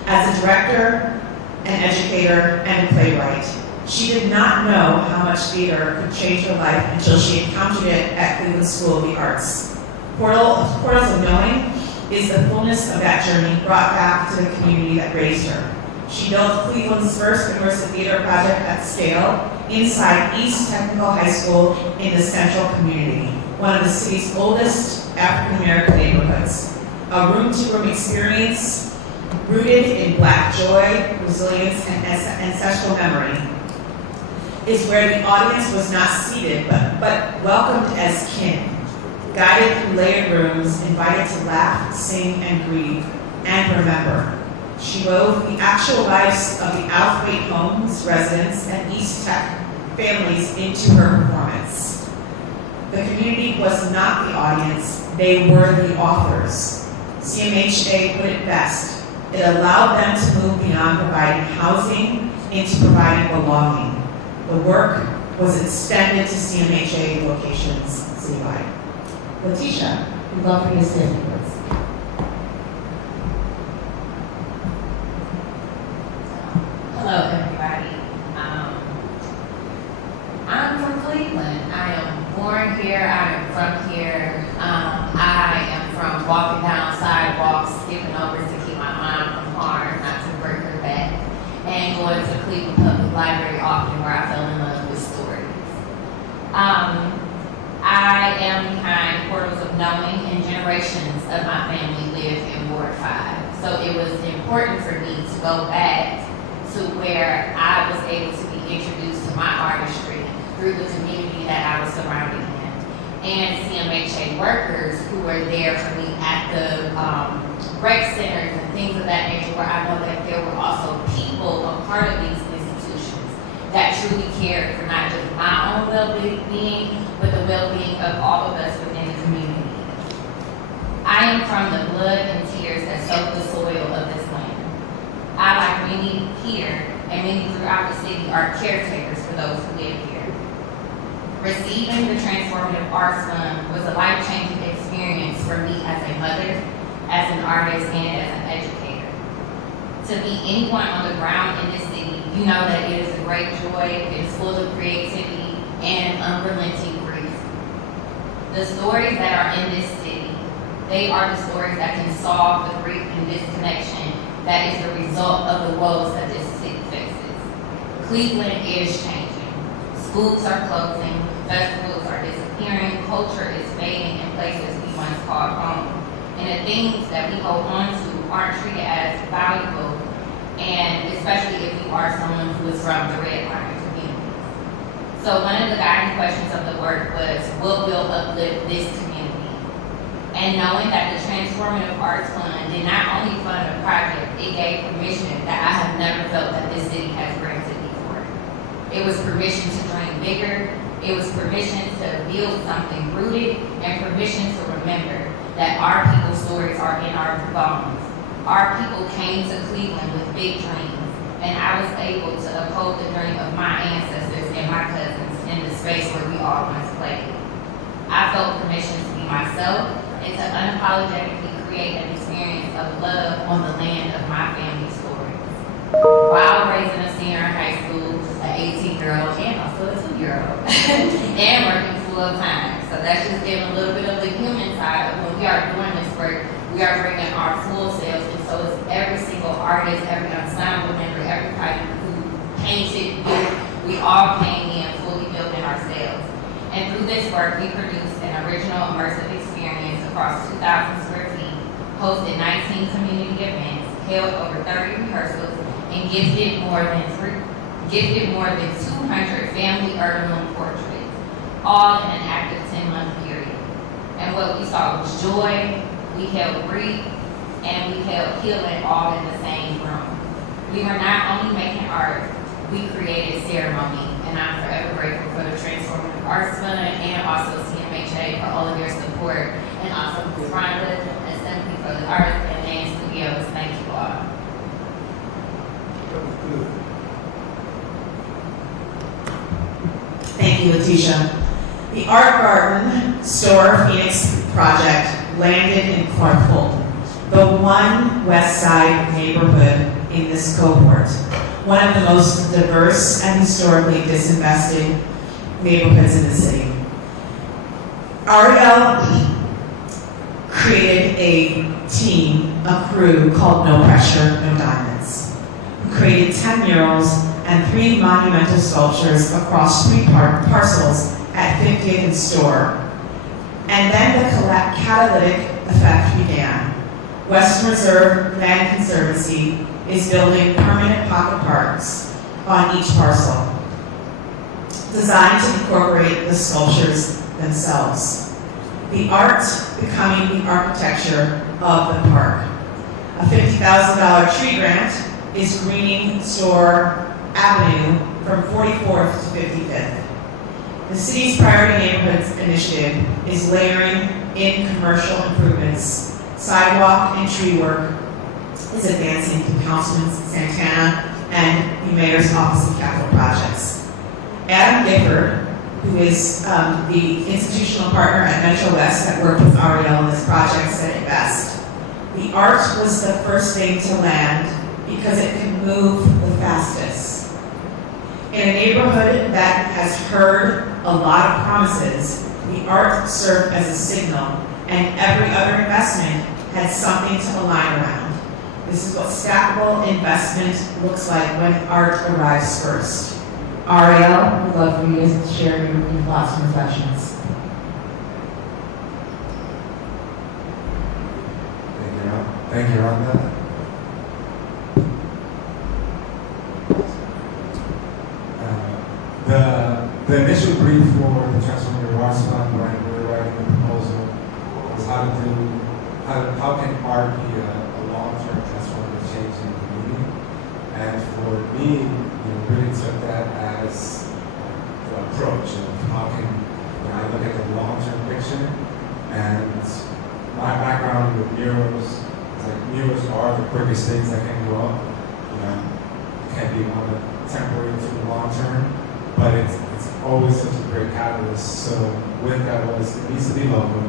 As a director, an educator, and a playwright, she did not know how much theater could change her life until she encountered it at Cleveland School of the Arts. Portals of Knowing is the fullness of that journey brought back to the community that raised her. She built Cleveland's first immersive theater project at scale inside East Technical High School in the Central community, one of the city's oldest African-American neighborhoods. A room-to-room experience rooted in Black joy, resilience, and ancestral memory is where the audience was not seated, but welcomed as kin, guided through layered rooms, invited to laugh, sing, and grieve, and remember. She wove the actual lives of the Outhwaite homes, residents, and East Tech families into her performance. The community was not the audience, they were the authors. CMHA put it best. It allowed them to move beyond providing housing into providing belonging. The work was extended to CMHA locations citywide. Letitia, we'd love for you to stand, please. Hello, everybody. I'm from Cleveland. I am born here. I am from here. I am from walking down sidewalks, skipping over to keep my mom from harm, not to break her back, and going to Cleveland Public Library often, where I fell in love with stories. I am behind Portals of Knowing, and generations of my family live in Ward 5. So it was important for me to go back to where I was able to be introduced to my artistry through the community that I was surrounded in, and CMHA workers who were there for me at the rec centers and things of that nature, where I know that there were also people a part of these institutions that truly cared for not just my own well-being, but the well-being of all of us within the community. I am from the blood and tears that soak the soil of this land. I, like many here and many throughout the city, are caretakers for those who live here. Receiving the Transformative Arts Fund was a life-changing experience for me as a mother, as an artist, and as an educator. To be anyone on the ground in this city, you know that it is a great joy, it is full of creativity and unrelenting grief. The stories that are in this city, they are the stories that can solve the grief and disconnection that is the result of the woes that this city faces. Cleveland is changing. Schools are closing, festivals are disappearing, culture is fading in places we once called home. And the things that we hold on to aren't treated as valuable, and especially if you are someone who is from the redlining community. So one of the guiding questions of the work was, what will uplift this community? And knowing that the Transformative Arts Fund did not only fund a project, it gave permission that I have never felt that this city has granted before. It was permission to dream bigger, it was permission to build something rooted, and permission to remember that our people's stories are in our bones. Our people came to Cleveland with big dreams, and I was able to uphold the dream of my ancestors and my cousins in the space where we all once played. I felt permission to be myself and to unapologetically create an experience of love on the land of my family's stories. While raising a senior in high school, an 18-year-old and also a 2-year-old, and working full time. So that's just giving a little bit of the human side of when we are doing this work, we are bringing our full selves, and so it's every single artist, every ensemble member, everybody who painted, we all came in fully building ourselves. And through this work, we produced an original immersive experience across 2,000 square feet, hosted 19 community events, held over 30 rehearsals, and gifted more than 200 family heirloom portraits, all in an active 10-month period. And what we saw was joy, we held grief, and we held healing all in the same room. We were not only making art, we created ceremony, and I'm forever grateful for the Transformative Arts Fund and also CMHA for all of your support, and also Ms. Rhonda and Assembly for the Art and Dance Studios. Thank you all. Thank you, Letitia. The Art Garden Store Phoenix project landed in Clark Fulton, the one West Side neighborhood in this cohort, one of the most diverse and historically disinvested neighborhoods in the city. Ariel created a team, a crew called No Pressure, No Diamonds, who created 10 murals and 3 monumental sculptures across 3 parcels at 50th and Store. And then the catalytic effect began. Western Reserve Land Conservancy is building permanent pocket parks on each parcel, designed to incorporate the sculptures themselves. The art becoming the architecture of the park. A $50,000 tree grant is greening Store Avenue from 44th to 55th. The city's Priority Neighborhoods initiative is layering in commercial improvements. Sidewalk and tree work is advancing through Councilman Santana and the Mayor's Office of Capital Projects. Adam Gifford, who is the institutional partner at Metro West that worked with Ariel on this project, said it best. The art was the first thing to land because it could move the fastest. In a neighborhood that has heard a lot of promises, the art served as a signal, and every other investment had something to align around. This is what stackable investment looks like when art arrives first. Ariel, we'd love for you to share your thoughts and reflections. Thank you, Rhonda. The initial brief for the Transformative Arts Fund when we were writing the proposal was how can art be a long-term transformative change in the community? And for me, really took that as the approach of how can I look at the long-term picture. And my background with murals is like murals are the quickest things that can go up. It can be on the temporary to the long term, but it's always such a great catalyst. So with that it needs to be local.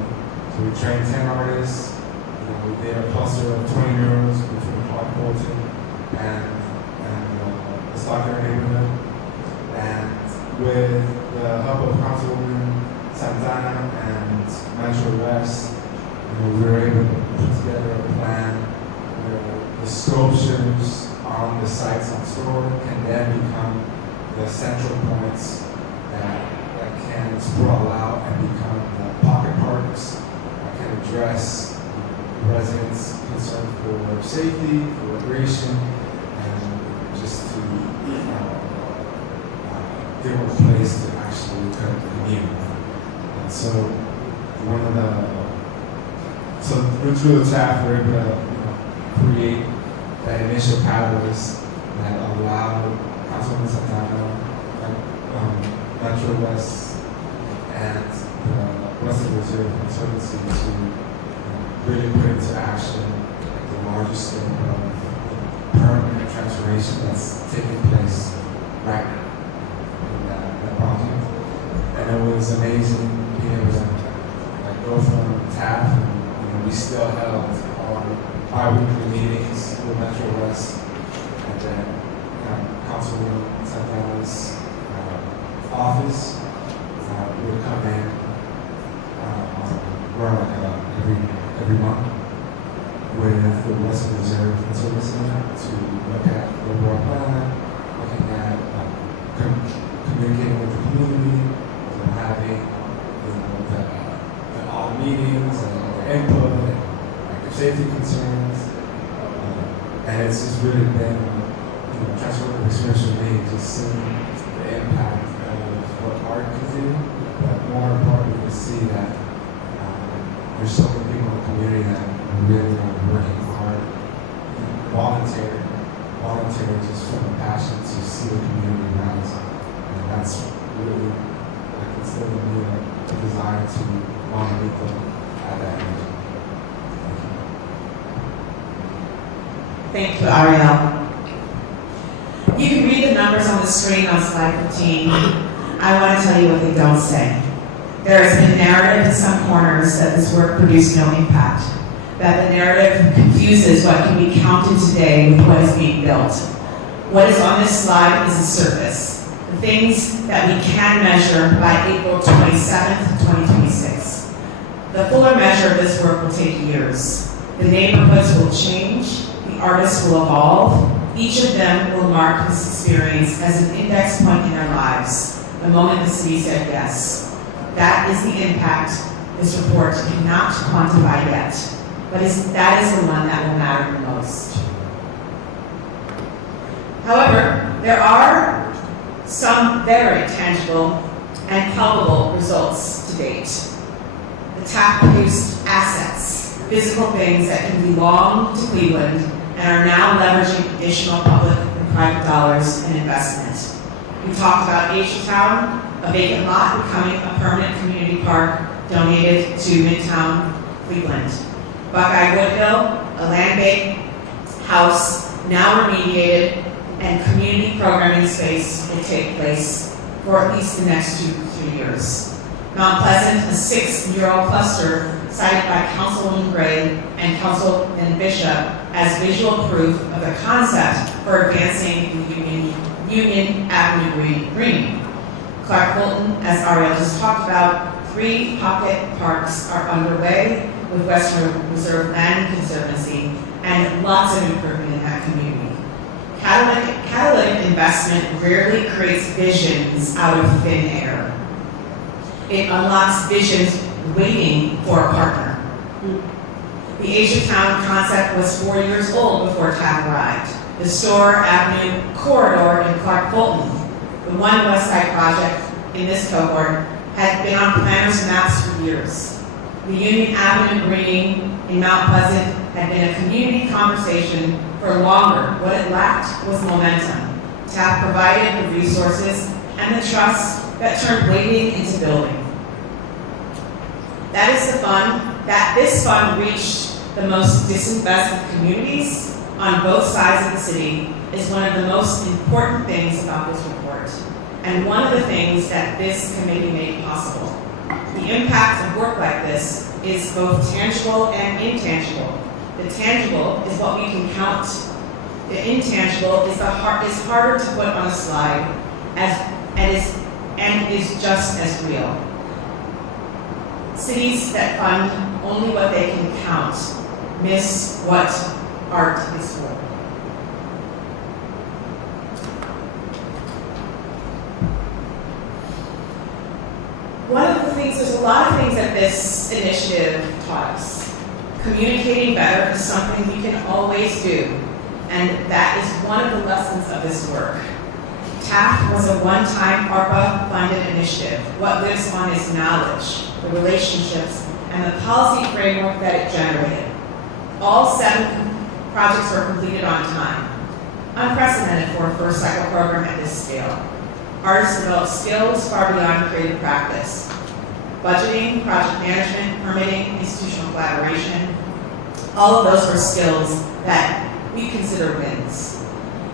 So we trained 10 artists. We did a cluster of 20 murals between Clark Fulton and the Stockton neighborhood. And with the help of Councilwoman Santana and Metro West, we were able to put together a plan where the sculptures on the sites on Store can then become the central points that can sprawl out and become the pocket parks that can address residents' concern for safety, for recreation, and just to give them a place to actually commune. And so through the staff, we're able to create that initial catalyst that allowed Councilwoman Santana, Metro West, and the Western Reserve Conservancy to really put into action the largest scale of permanent transformation that's taking place right now in that project. And it was amazing being able to go from TAF, and we still held our bi-weekly meetings with Metro West, and then Councilwoman Santana's office. We would come in every month with the Western Reserve Conservancy to look at the overall plan, looking at communicating with the community, having all the meetings and the input and active safety concerns. And it's just really been transformative experience for me to see the impact of what art can do, but more importantly to see that there's so many people in the community that really are working hard, volunteering just from a passion to see the community rise. And that's really, like, instilled in me a desire to want to meet them at that age. Thank you, Ariel. You can read the numbers on the screen on slide 15. I want to tell you what they don't say. There has been narrative in some corners that this work produced no impact, that the narrative confuses what can be counted today with what is being built. What is on this slide is the surface, the things that we can measure by April 27th, 2026. The fuller measure of this work will take years. The neighborhoods will change, the artists will evolve. Each of them will mark this experience as an index point in their lives, the moment the city said yes. That is the impact this report cannot quantify yet, but that is the one that will matter the most. However, there are some very tangible and palpable results to date. The TAP produced assets, physical things that can belong to Cleveland and are now leveraging additional public and private dollars and investment. We talked about Asiatown, a vacant lot becoming a permanent community park donated to Midtown Cleveland. Buckeye Woodville, a land bank house now remediated, and community programming space will take place for at least the next 2 to 3 years. Mount Pleasant, a 6-year-old cluster cited by Councilwoman Gray and Councilman Bishop as visual proof of the concept for advancing the Union Avenue Green. Clark Fulton, as Ariel just talked about, 3 pocket parks are underway with Western Reserve Land Conservancy and lots of improvement in that community. Catalytic investment rarely creates visions out of thin air. It unlocks visions waiting for a partner. The Asiatown concept was 4 years old before TAP arrived. The Store Avenue corridor in Clark Fulton, the One West Side project in this cohort, had been on planners' maps for years. The Union Avenue greening in Mount Pleasant had been a community conversation for longer. What it lacked was momentum. TAP provided the resources and the trust that turned waiting into building. That is the fund, that this fund reached the most disinvested communities on both sides of the city is one of the most important things about this report, and one of the things that this committee made possible. The impact of work like this is both tangible and intangible. The tangible is what we can count. The intangible is harder to put on a slide and is just as real. Cities that fund only what they can count miss what art is for. One of the things, there's a lot of things that this initiative taught us. Communicating better is something we can always do, and that is one of the lessons of this work. TAP was a one-time ARPA-funded initiative. What lives on is knowledge, the relationships, and the policy framework that it generated. All 7 projects were completed on time. Unprecedented for a first cycle program at this scale. Artists developed skills far beyond creative practice. Budgeting, project management, permitting, institutional collaboration, all of those were skills that we consider wins.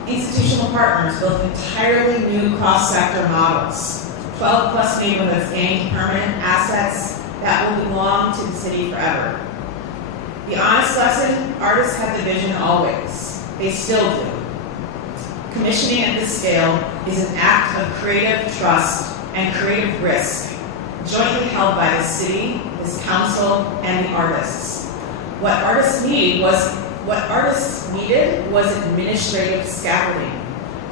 Institutional partners built entirely new cross-sector models. 12 plus neighborhoods gained permanent assets that will belong to the city forever. The honest lesson, artists have the vision always. They still do. Commissioning at this scale is an act of creative trust and creative risk, jointly held by the city, this council, and the artists. What artists needed was administrative scaffolding,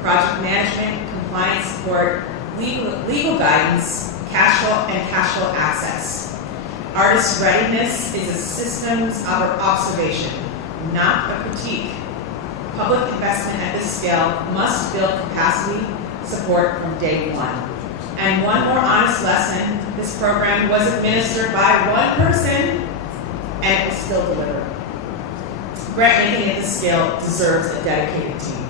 project management, compliance support, legal guidance, cash flow access. Artist readiness is a systems observation, not a critique. Public investment at this scale must build capacity support from day one. And one more honest lesson, this program was administered by one person and it was still delivered. Grant making at this scale deserves a dedicated team.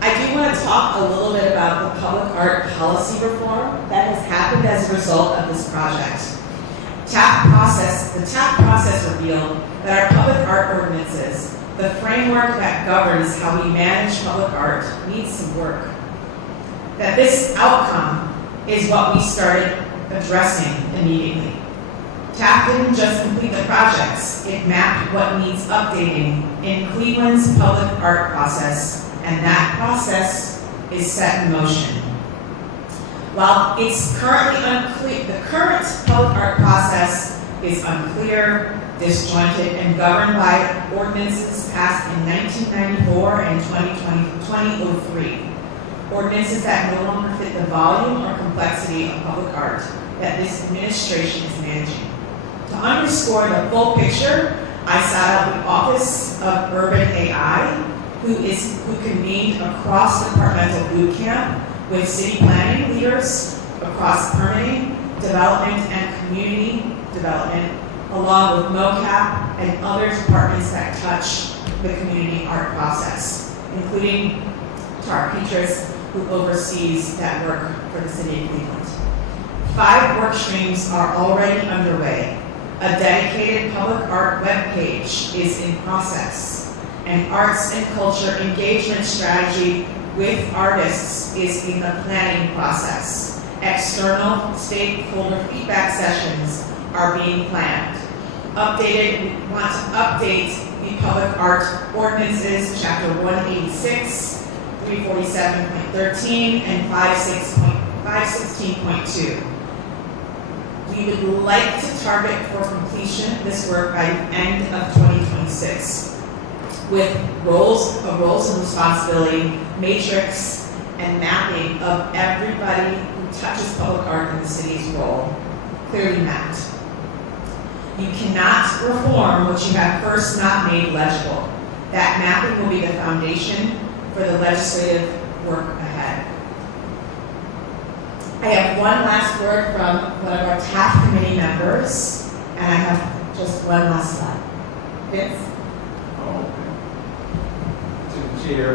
I do want to talk a little bit about the public art policy reform that has happened as a result of this project. The TAP process revealed that our public art ordinances, the framework that governs how we manage public art, needs some work. That this outcome is what we started addressing immediately. TAP didn't just complete the projects, it mapped what needs updating in Cleveland's public art process, and that process is set in motion. While it's currently unclear, the current public art process is unclear, disjointed, and governed by ordinances passed in 1994 and 2003. Ordinances that no longer fit the volume or complexity of public art that this administration is managing. To underscore the full picture, I sought out the Office of Urban AI, who convened a cross-departmental boot camp with city planning leaders across permitting, development, and community development, along with MOCAP and other departments that touch the community art process, including Tara Petras, who oversees that work for the city of Cleveland. 5 work streams are already underway. A dedicated public art webpage is in process. An arts and culture engagement strategy with artists is in the planning process. External stakeholder feedback sessions are being planned. We want to update the public art ordinances, chapter 186, 347.13, and 516.2. We would like to target for completion this work by the end of 2026, with roles and responsibility, matrix, and mapping of everybody who touches public art in the city's role, clearly mapped. You cannot reform what you have first not made legible. That mapping will be the foundation for the legislative work ahead. I have one last word from one of our TAP committee members, and I have just one last slide. Vince? To the chair,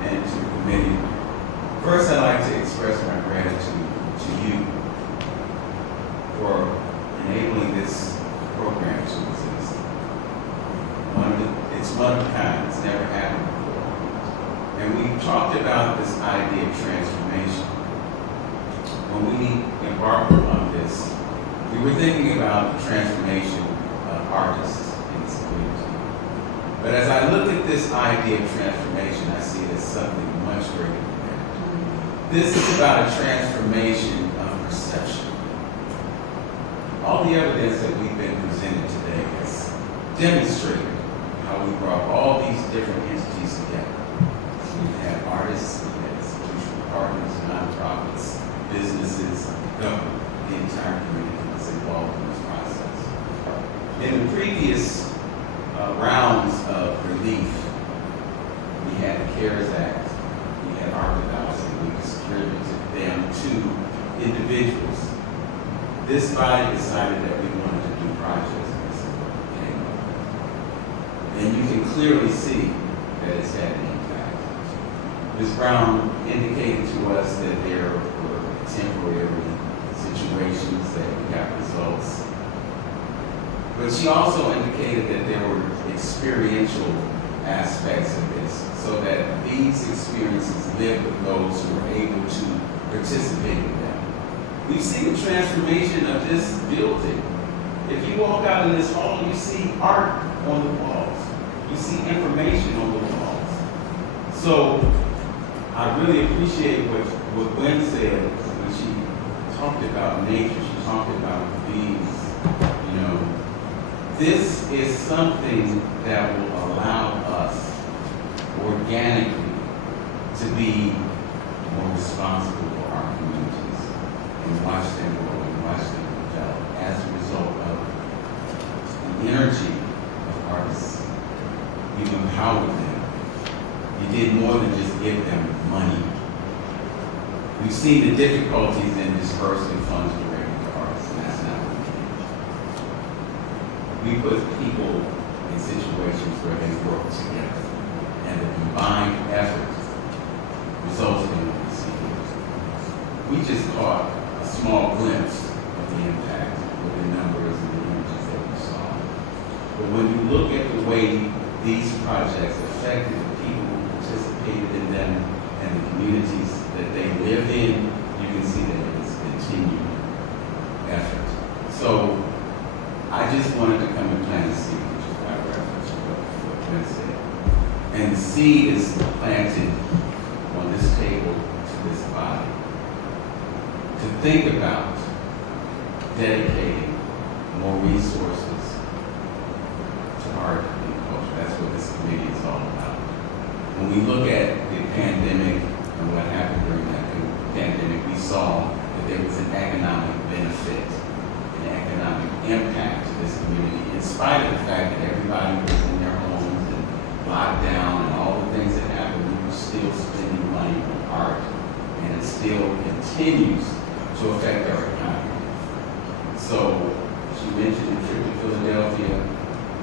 and to the committee. First, I'd like to express my gratitude to you for enabling this program to exist. It's one of a kind. It's never happened before. And we talked about this idea of transformation. When we embarked on this, we were thinking about the transformation of artists in this community. But as I look at this idea of transformation, I see it as something much greater than that. This is about a transformation of perception. All the evidence that we've been presented today has demonstrated how we brought all these different entities together. We've had artists, we've had institutional partners, nonprofits, businesses, government, the entire community that's involved in this process. In the previous rounds of relief, we had the CARES Act, we had ARPA, and we distributed them to individuals. This body decided that we wanted to do projects, and this is what came up. And you can clearly see that it's had an impact. Ms. Brown indicated to us that there were temporary situations that we got results. But she also indicated that there were experiential aspects of this, so that these experiences live with those who are able to participate in them. We've seen the transformation of this building. If you walk out in this hall, you see art on the walls. You see information on the walls. So I really appreciate what Gwen said when she talked about nature, she talked about bees. You know, this is something that will allow us organically to be more responsible for our communities and watch them grow and watch them develop as a result of the energy of artists. You've empowered them. You did more than just give them money. We've seen the difficulties in dispersing funds directly to artists, and that's not what we do. We put people in situations where they work together, and the combined effort results in what we see here. We just caught a small glimpse of the impact with the numbers and the images that we saw. But when you look at the way these projects affected the people who participated in them and the communities that they live in, you can see that it is continued effort. So I just wanted to come and plant a seed, which is why I referenced what Gwen said. And the seed is planted on this table to this body to think about dedicating more resources to art and culture. That's what this committee is all about. When we look at the pandemic and what happened during that pandemic, we saw that there was an economic benefit, an economic impact to this community, in spite of the fact that everybody was in their homes and locked down and all the things that happened. We were still spending money on art, and it still continues to affect our economy. So, she mentioned the trip to Philadelphia.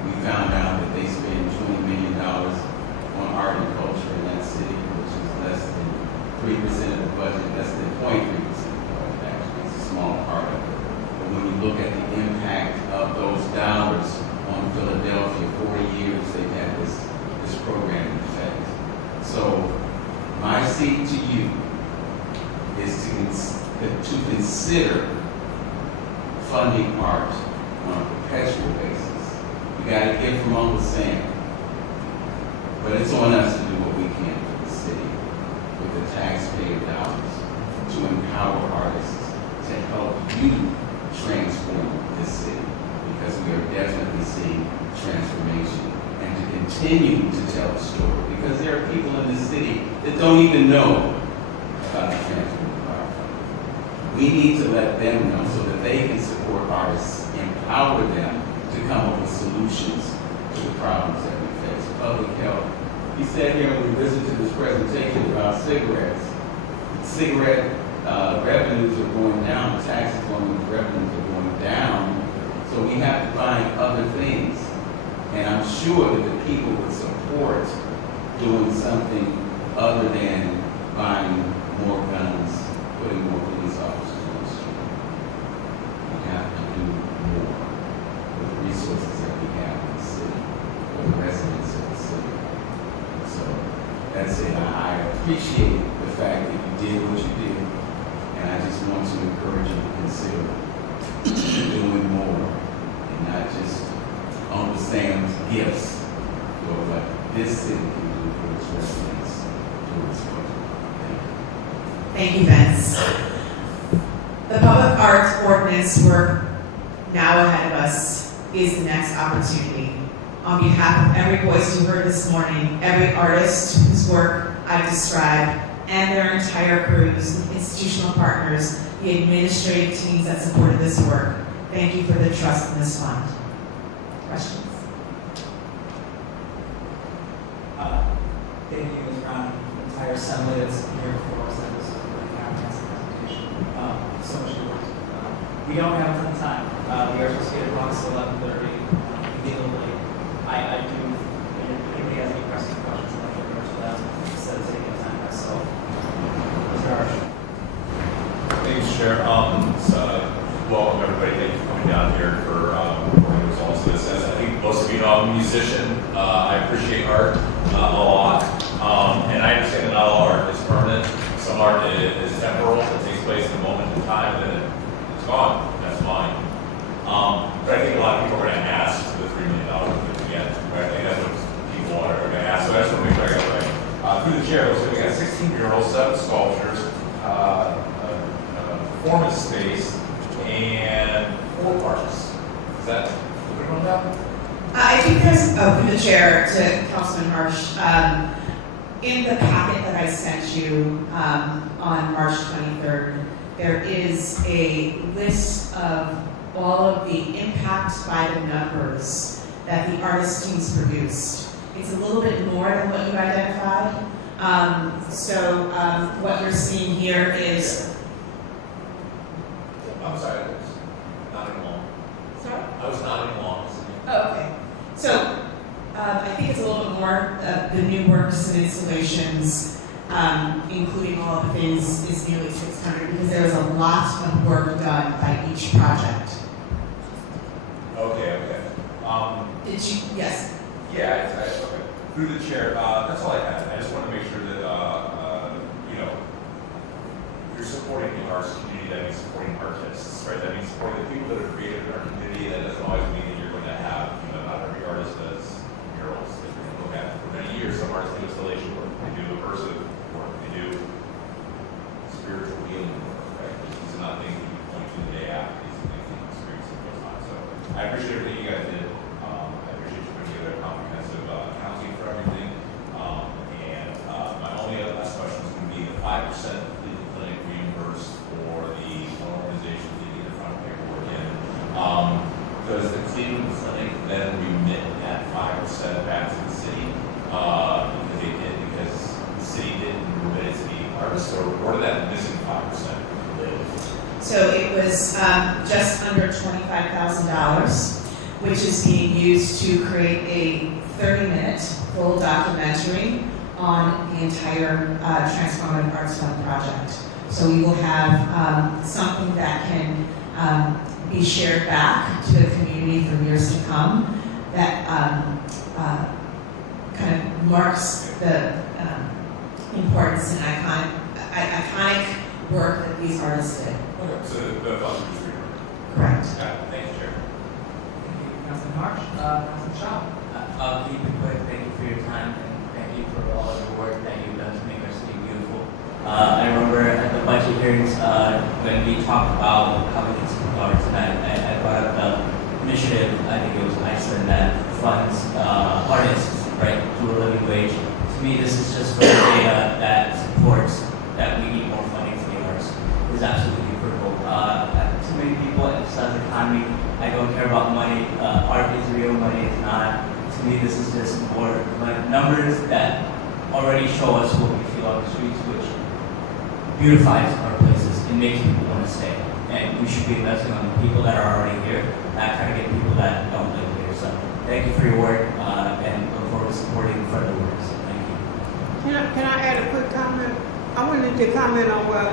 We found out that they spend $20 million on art and culture in that city, which is less than 3% of the budget, less than 0.3% of the budget, actually. It's a small part of it. But when you look at the impact of those dollars on Philadelphia, 40 years they've had this program in effect. So my seed to you is to consider funding art on a perpetual basis. We got to give from Uncle Sam. But it's on us to do what we can for the city with the taxpayer dollars to empower artists to help you transform this city, because we are definitely seeing transformation, and to continue to tell the story, because there are people in this city that don't even know about the Transformative Art Fund. We need to let them know so that they can support artists, empower them to come up with solutions to the problems that we face. Public health. He said here when we listened to this presentation about cigarettes, cigarette revenues are going down, taxes on those revenues are going down, so we have to find other things. And I'm sure that the people would support doing something other than buying more guns, putting more police officers on the street. We have to do more with the resources that we have in the city, for the residents of the city. So that's it. I appreciate the fact that you did what you did, and I just want to encourage you to consider doing more and not just Uncle Sam's gifts, but what this city can do for its residents, for its culture. Thank you, Vince. The public art ordinance work now ahead of us is the next opportunity. On behalf of every voice you heard this morning, every artist whose work I've described, and their entire crews, institutional partners, the administrative teams that supported this work, thank you for the trust in this fund. Questions? Thank you, Ms. Brown, the entire assembly that's here before us. That was a really fantastic presentation. So much good work. We don't have a ton of time. We are supposed to get across 11:30. We get a little late. I do, if anybody has any questions or questions, I'd like to go to that instead of taking the time myself. Mr. Arch. Thanks, Chair. Welcome everybody. Thank you for coming down here for reporting results of this. As I think most of you know, I'm a musician. I appreciate art a lot. And I understand that not all art is permanent. Some art is temporal. It takes place in a moment in time and then it's gone. That's fine. But I think a lot of people are going to ask for the $3 million that we get. Right? I think that's what people 16 murals, 7 sculptures, performance space, and 4 parks. Is that what we're about? I think there's, through the chair to Councilman Harsh, in the packet that I sent you on March 23rd, there is a list of all of the impact by the numbers that the artist teams produced. It's a little bit more than what you identified. What you're seeing here is... I'm sorry, I was nodding along. Sorry? I was nodding along. Oh, okay. So, I think it's a little bit more the new works and installations, including all of the things, is nearly 600 because there was a lot of work done by each project. Okay. Did you? Yes. Yeah, okay. Through the chair, that's all I had. I just want to make sure that, you're supporting the arts community. That means supporting artists, right? That means supporting the people that are creative in our community. That doesn't always mean that you're going to have, not every artist does murals that you're going to look at. For many years, some artists do installation work. They do immersive work. They do spiritual healing work, right? These are not things that you point to the day after. These are things that you experience in real time. So I appreciate everything you guys did. I appreciate you putting together a comprehensive accounting for everything. My only other last question is going to be the 5% Cleveland Clinic reimbursed for the organizations that get their final paperwork in. Does the Cleveland Clinic then remit that 5% back to the city? Because the city didn't remit it to the artists, or where did that missing 5% live? So it was just under $25,000, which is being used to create a 30-minute full documentary on the entire Transformative Arts Fund project. So we will have something that can be shared back to the community for years to come that kind of marks the importance and iconic work that these artists did. Okay, so the funds are just Correct. Thank you, Chair. Councilman Marsh, Councilman Shaw. I'll keep it quick. Thank you for your time and thank you for all of the work that you've done to make our city beautiful. I remember at the budget hearings when we talked about how we can support arts, and I brought up the initiative, I think it was Iceland, that funds artists, right, through a living wage. To me, this is just further data that supports that we need more funding for the arts. It is absolutely critical. Too many people emphasize the economy. I don't care about money. Art is real, money is not. To me, this is just more like numbers that already show us what we feel on the streets, which beautifies our places and makes people want to stay. And we should be investing on the people that are already here, not trying to get people that don't live here. So thank you for your work and look forward to supporting further works. Thank you. Can I add a quick comment? I wanted to comment on what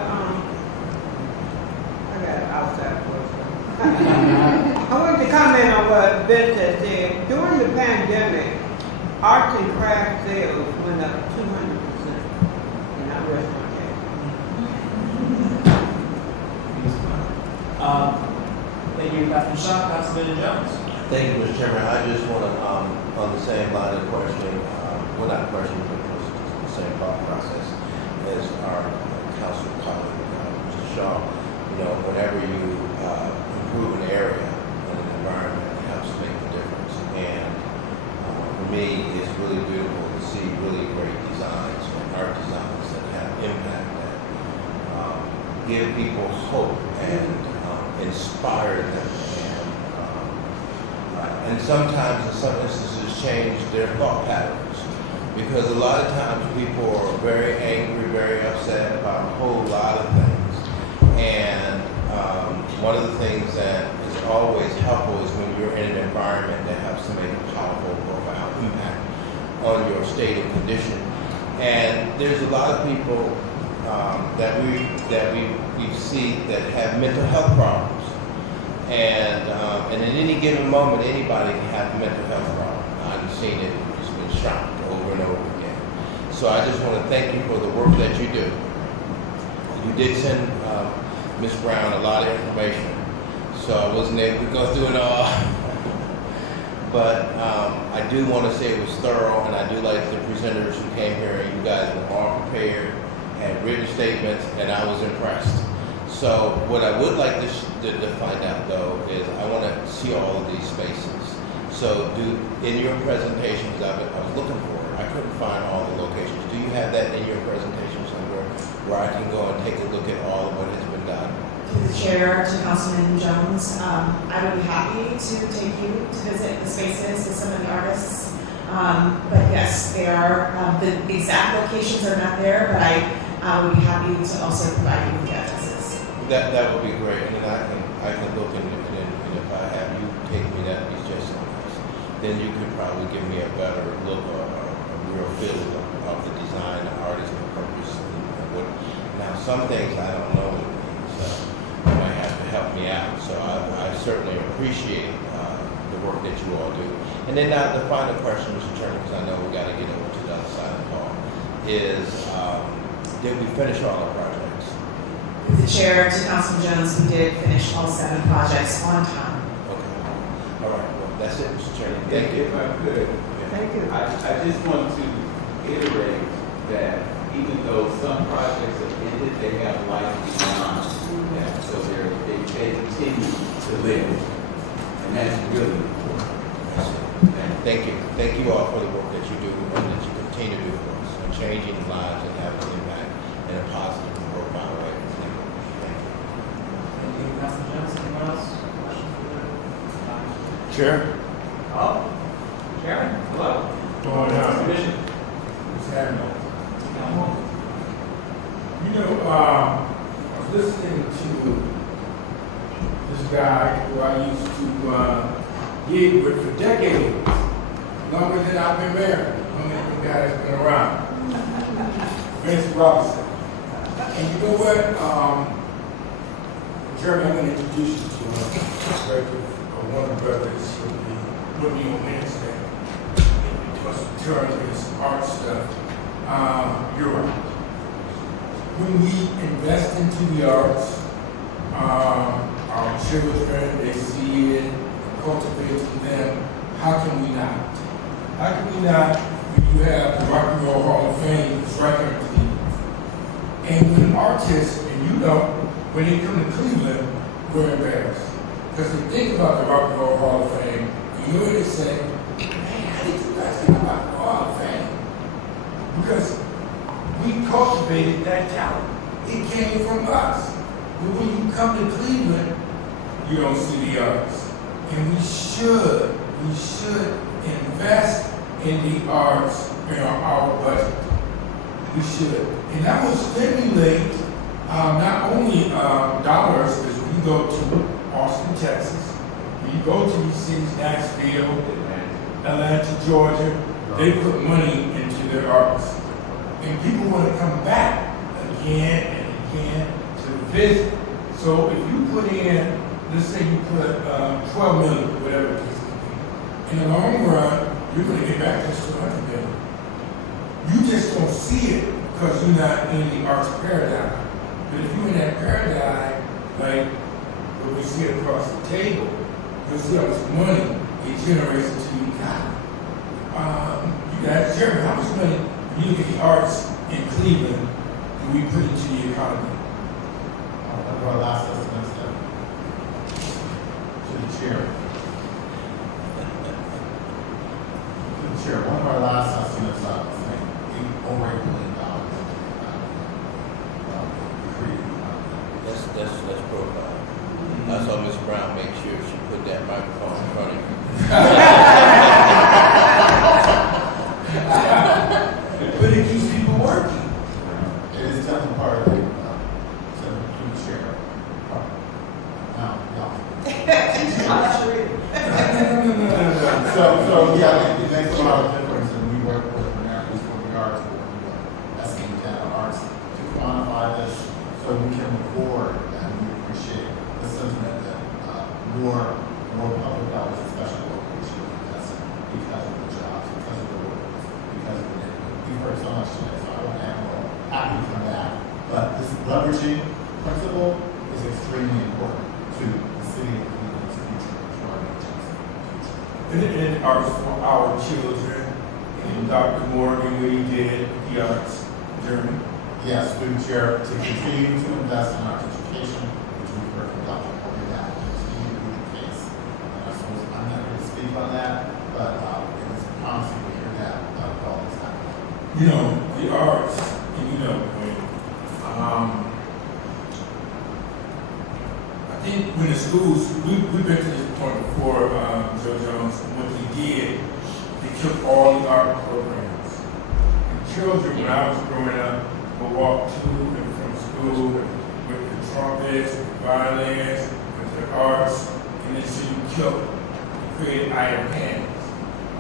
I got it outside for a second. I wanted to comment on what Vince has said. During the pandemic, arts and craft sales went up 200%. And I rest my case. Thank you, Councilman Shaw. Councilman Jones. Thank you, Mr. Chairman. I just want to, on the same line of questioning, well, not questioning, but just the same thought process as our council colleague, Mr. Shaw. Whenever you improve an area and an environment, it helps make a difference. And for me, it's really beautiful to see really great designs and art designs that have impact, that give people hope and inspire them. And sometimes, in some instances, change their thought patterns. Because a lot of times people are very angry, very upset about a whole lot of things. And one of the things that is always helpful is when you're in an environment that helps to make a powerful, profound impact on your state and condition. And there's a lot of people that we see that have mental health problems. And at any given moment, anybody can have a mental health problem. I've seen it, it's been shocked over and over again. So I just want to thank you for the work that you do. You did send Ms. Brown a lot of information, so I wasn't able to go through it all. But I do want to say it was thorough, and I do like the presenters who came here, and you guys were all prepared. went and I was impressed. So what I would like to find out though is I want to see all of these spaces. So in your presentation, because I was looking for it, I couldn't find all the locations. Do you have that in your presentation somewhere where I can go and take a look at all of what has been done? Through the chair to Councilman Jones, I would be happy to take you to visit the spaces with some of the artists. But yes, they are, the exact locations are not there, but I would be happy to also provide you with the addresses. That would be great, and then I can look and if I have you take me, that'd be just so nice. Then you could probably give me a better look or a real feel of the design, the artist, the purpose, and what. Now, some things I don't know, so you might have to help me out. So I certainly appreciate the work that you all do. And then now the final question, Mr. Chairman, because I know we got to get over to the other side of the hall, is did we finish all our projects? Through the chair to Councilman Jones, we did finish all 7 projects on time. Okay. All right. Well, that's it, Mr. Chairman. Thank you. If I could, Thank you. I just want to iterate that even though some projects have ended, they have life beyond that. So they continue to live. And that's really important. Thank you. Thank you all for the work that you do and that you continue to do for us and changing lives and having an impact in a positive and profound way. Thank you. Thank you, Councilman Jones. Anyone else? Questions for the Chair. Oh, Chairman, hello. Commission. Samuel. You know, I was listening to this guy who I used to gig with for decades, longer than I've been married, longer than the guy that's been around, Vince Robinson. And you know what, Jeremy, I'm going to introduce you to one of the brothers who will be with me on Wednesday. In terms of his art stuff, you're right. When we invest into the arts, our children, they see it, cultivate to them, how can we not? How can we not when you have the Rock and Roll Hall of Fame that's right there in Cleveland? And when artists, and you know, when they come to Cleveland, we're embarrassed. Because they think about the Rock and Roll Hall of Fame, you know what they say? Man, how did you guys think about the Hall of Fame? Because we cultivated that talent. It came from us. But when you come to Cleveland, you don't see the arts. And we should invest in the arts in our budget. We should. And that will stimulate not only dollars, because when you go to Austin, Texas, when you go to these cities, Nashville, Atlanta, Georgia, they put money into their arts. And people want to come back again and again to visit. So if you put in, let's say you put 12 million, whatever it is, in the long run, you're going to get back to 200 million. You just don't see it because you're not in the arts paradigm. But if you're in that paradigm, like what we see across the table, you'll see how much money it generates into the economy. You guys, Jeremy, how much money you look at the arts in Cleveland and we put into the economy? Our last estimates to the chair. To the chair, one of our last estimates was over $8 million. That's profile. I saw Ms. Brown make sure she put that microphone in front of you. But it keeps people working. It is definitely part of the chair. Now, So yeah, it makes a lot of difference, and we work with Americans for the Arts, SK Data Arts, to quantify this so we can afford and we appreciate the sentiment that more public dollars, especially local, should be invested because of the jobs, because of the workers, because of the neighborhood. We've heard so much today, so I want to add more happy from that. But this leveraging principle is extremely important to the city of Cleveland's future, to our nation's future. And arts for our children, and Dr. Morgan, what he did, the arts journey. Yes, through the chair, to continue to invest in our education, which we've heard from Dr. Corbett, that will continue to be the case. And I suppose I'm not going to speak on that, but it is promising to hear that all this time. You know, the arts, and you know, I think when the schools, we've been to this point before, Joe Jones, what we did, they took all the art programs. And children, when I was growing up, would walk to and from school with the trumpets, with the violins, with the arts, and then so you killed, you created iron hands.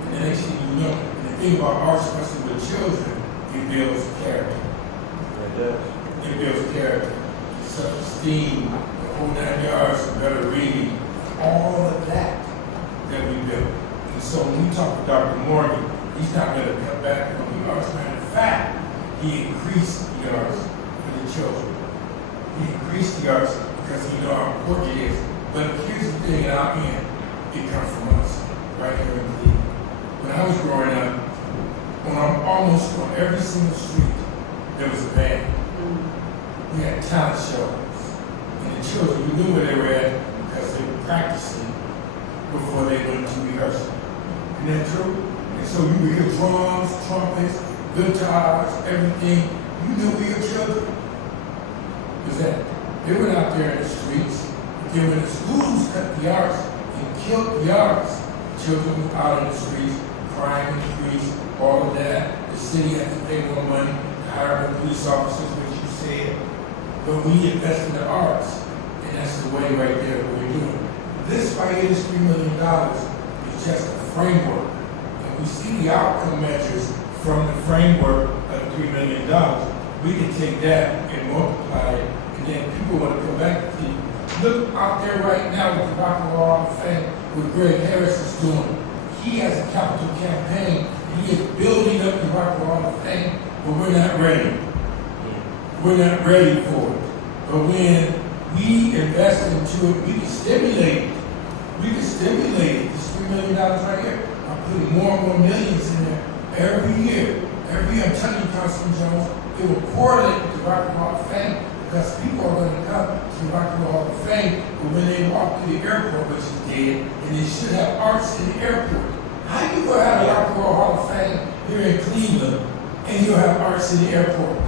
And the next thing you know, and the thing about arts, especially with children, it builds character. It does. It builds character, self-esteem, the whole 9 yards, better reading, all of that we built. And so when we talk to Dr. Morgan, he's not going to cut back on the arts. Matter of fact, he increased the arts for the children. He increased the arts because he knows how important it is. But here's the thing, and I'll end. It comes from us, right here in Cleveland. When I was growing up, almost on every single street, there was a band. We had talent shows. And the children, we knew where they were at because they were practicing before they went to rehearsal. Isn't that true? And so you would hear drums, trumpets, guitars, everything. You knew we were children. Was that they went out there in the streets. Then when the schools cut the arts and killed the arts, children were out in the streets, crime increased, all of that. The city had to pay more money to hire more police officers, which you said. But we invest in the arts, and that's the way right there what we're doing. This right here, this $3 million, is just a framework. And we see the outcome measures from the framework of $3 million. We can take that and multiply it, and then people want to come back to you. Look out there right now with the Rock and Roll Hall of Fame, what Greg Harris is doing. He has a capital campaign. He is building up the Rock and Roll Hall of Fame, but we're not ready. We're not ready for it. But when we invest into it, we can stimulate it. We can stimulate it. This $3 million right here. I'm putting more and more millions in there every year. Every year, I'm telling you, Councilman Jones, it will correlate with the Rock and Roll Hall of Fame because people are going to come to the Rock and Roll Hall of Fame, but when they walk to the airport, which is dead, and they should have arts in the airport. How you going to have a Rock and Roll Hall of Fame here in Cleveland, and you'll have arts in the airport?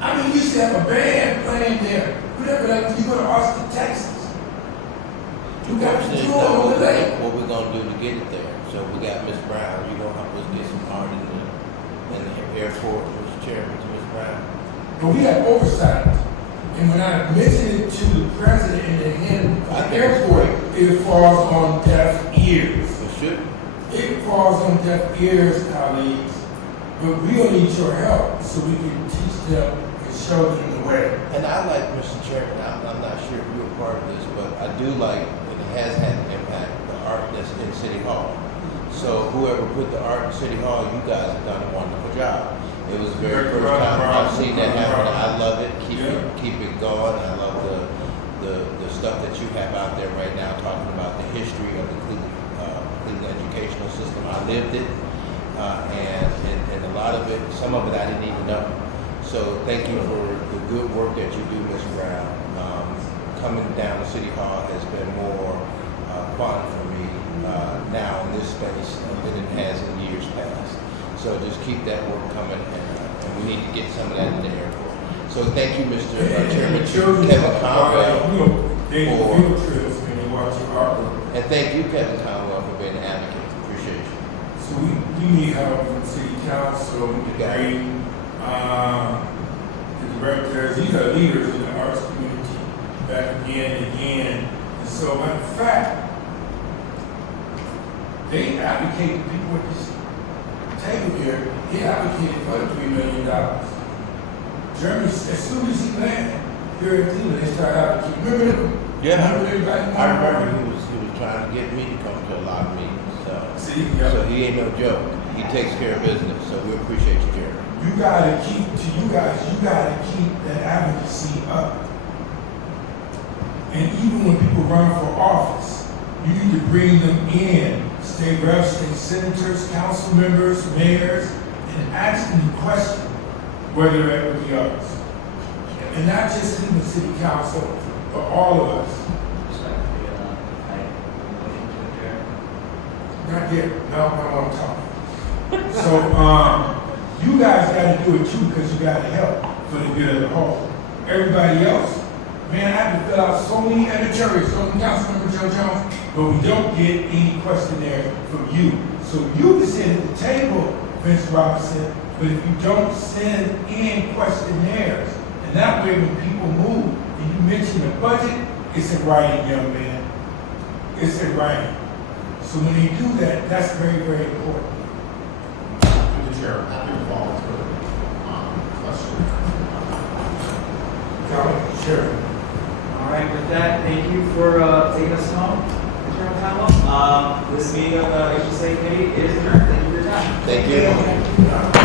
I mean, you used to have a band playing there. Whatever, like when you go to Austin, Texas. You got to do all the lake. What we're going to do to get it there. So we got Ms. Brown. You know, help us get some art in the airport, Mr. Chairman, to Ms. Brown. But we have oversight. And when I mention it to the president and the head of the airport, it falls on deaf ears. It should. It falls on deaf ears, colleagues. But we will need your help so we can teach them and show them the way. And I like, Mr. Chairman, I'm not sure if you're a part of this, but I do like, and it has had an impact, the art that's in City Hall. So whoever put the art in City Hall, you guys have done a wonderful job. It was the very first time I've seen that happen. I love it. Keep it going. I love the stuff that you have out there right now talking about the history of the Cleveland educational system. I lived it, and a lot of it, some of it I didn't even know. So thank you for the good work that you do, Ms. Brown. Coming down to City Hall has been more fun for me now in this space than it has in years past. So just keep that work coming, and we need to get some of that in the airport. So thank you, Mr. Chairman, Kevin Conwell, and thank you, Kevin Conwell, for being an advocate. Appreciate you. So we need help from City Council, the directors. These are leaders in the arts community back again and again. And so, matter of fact, they advocate the people at this table here. He advocated for the $3 million. Germany, as soon as he landed here in Cleveland, they started advocating. Remember them? Yeah, remember everybody? I remember he was trying to get me to come to a lot of meetings. So he ain't no joke. He takes care of business. So we appreciate you, Jerry. You gotta keep that advocacy up. And even when people run for office, you need to bring them in, state reps, state senators, council members, mayors, and ask them the question, where they're at with the others. And not just in the city council, but all of us. Not yet. No, I'm talking. So, you guys got to do it too because you got to help for the good of the whole. Everybody else, man, I have to fill out so many editorials from Councilmember Joe Jones, but we don't get any questionnaire from you. So you can sit at the table, Vince Robinson, but if you don't send in questionnaires, and that way when people move, and you mention the budget, it's in writing, young man. It's in writing. So when you do that, that's very, very important. Through the chair, happy to follow through. Question. Sure. All right, with that, thank you for taking us home, Chairman Conwell. This meeting of the HSA Committee is adjourned. Thank you for your time. Thank you.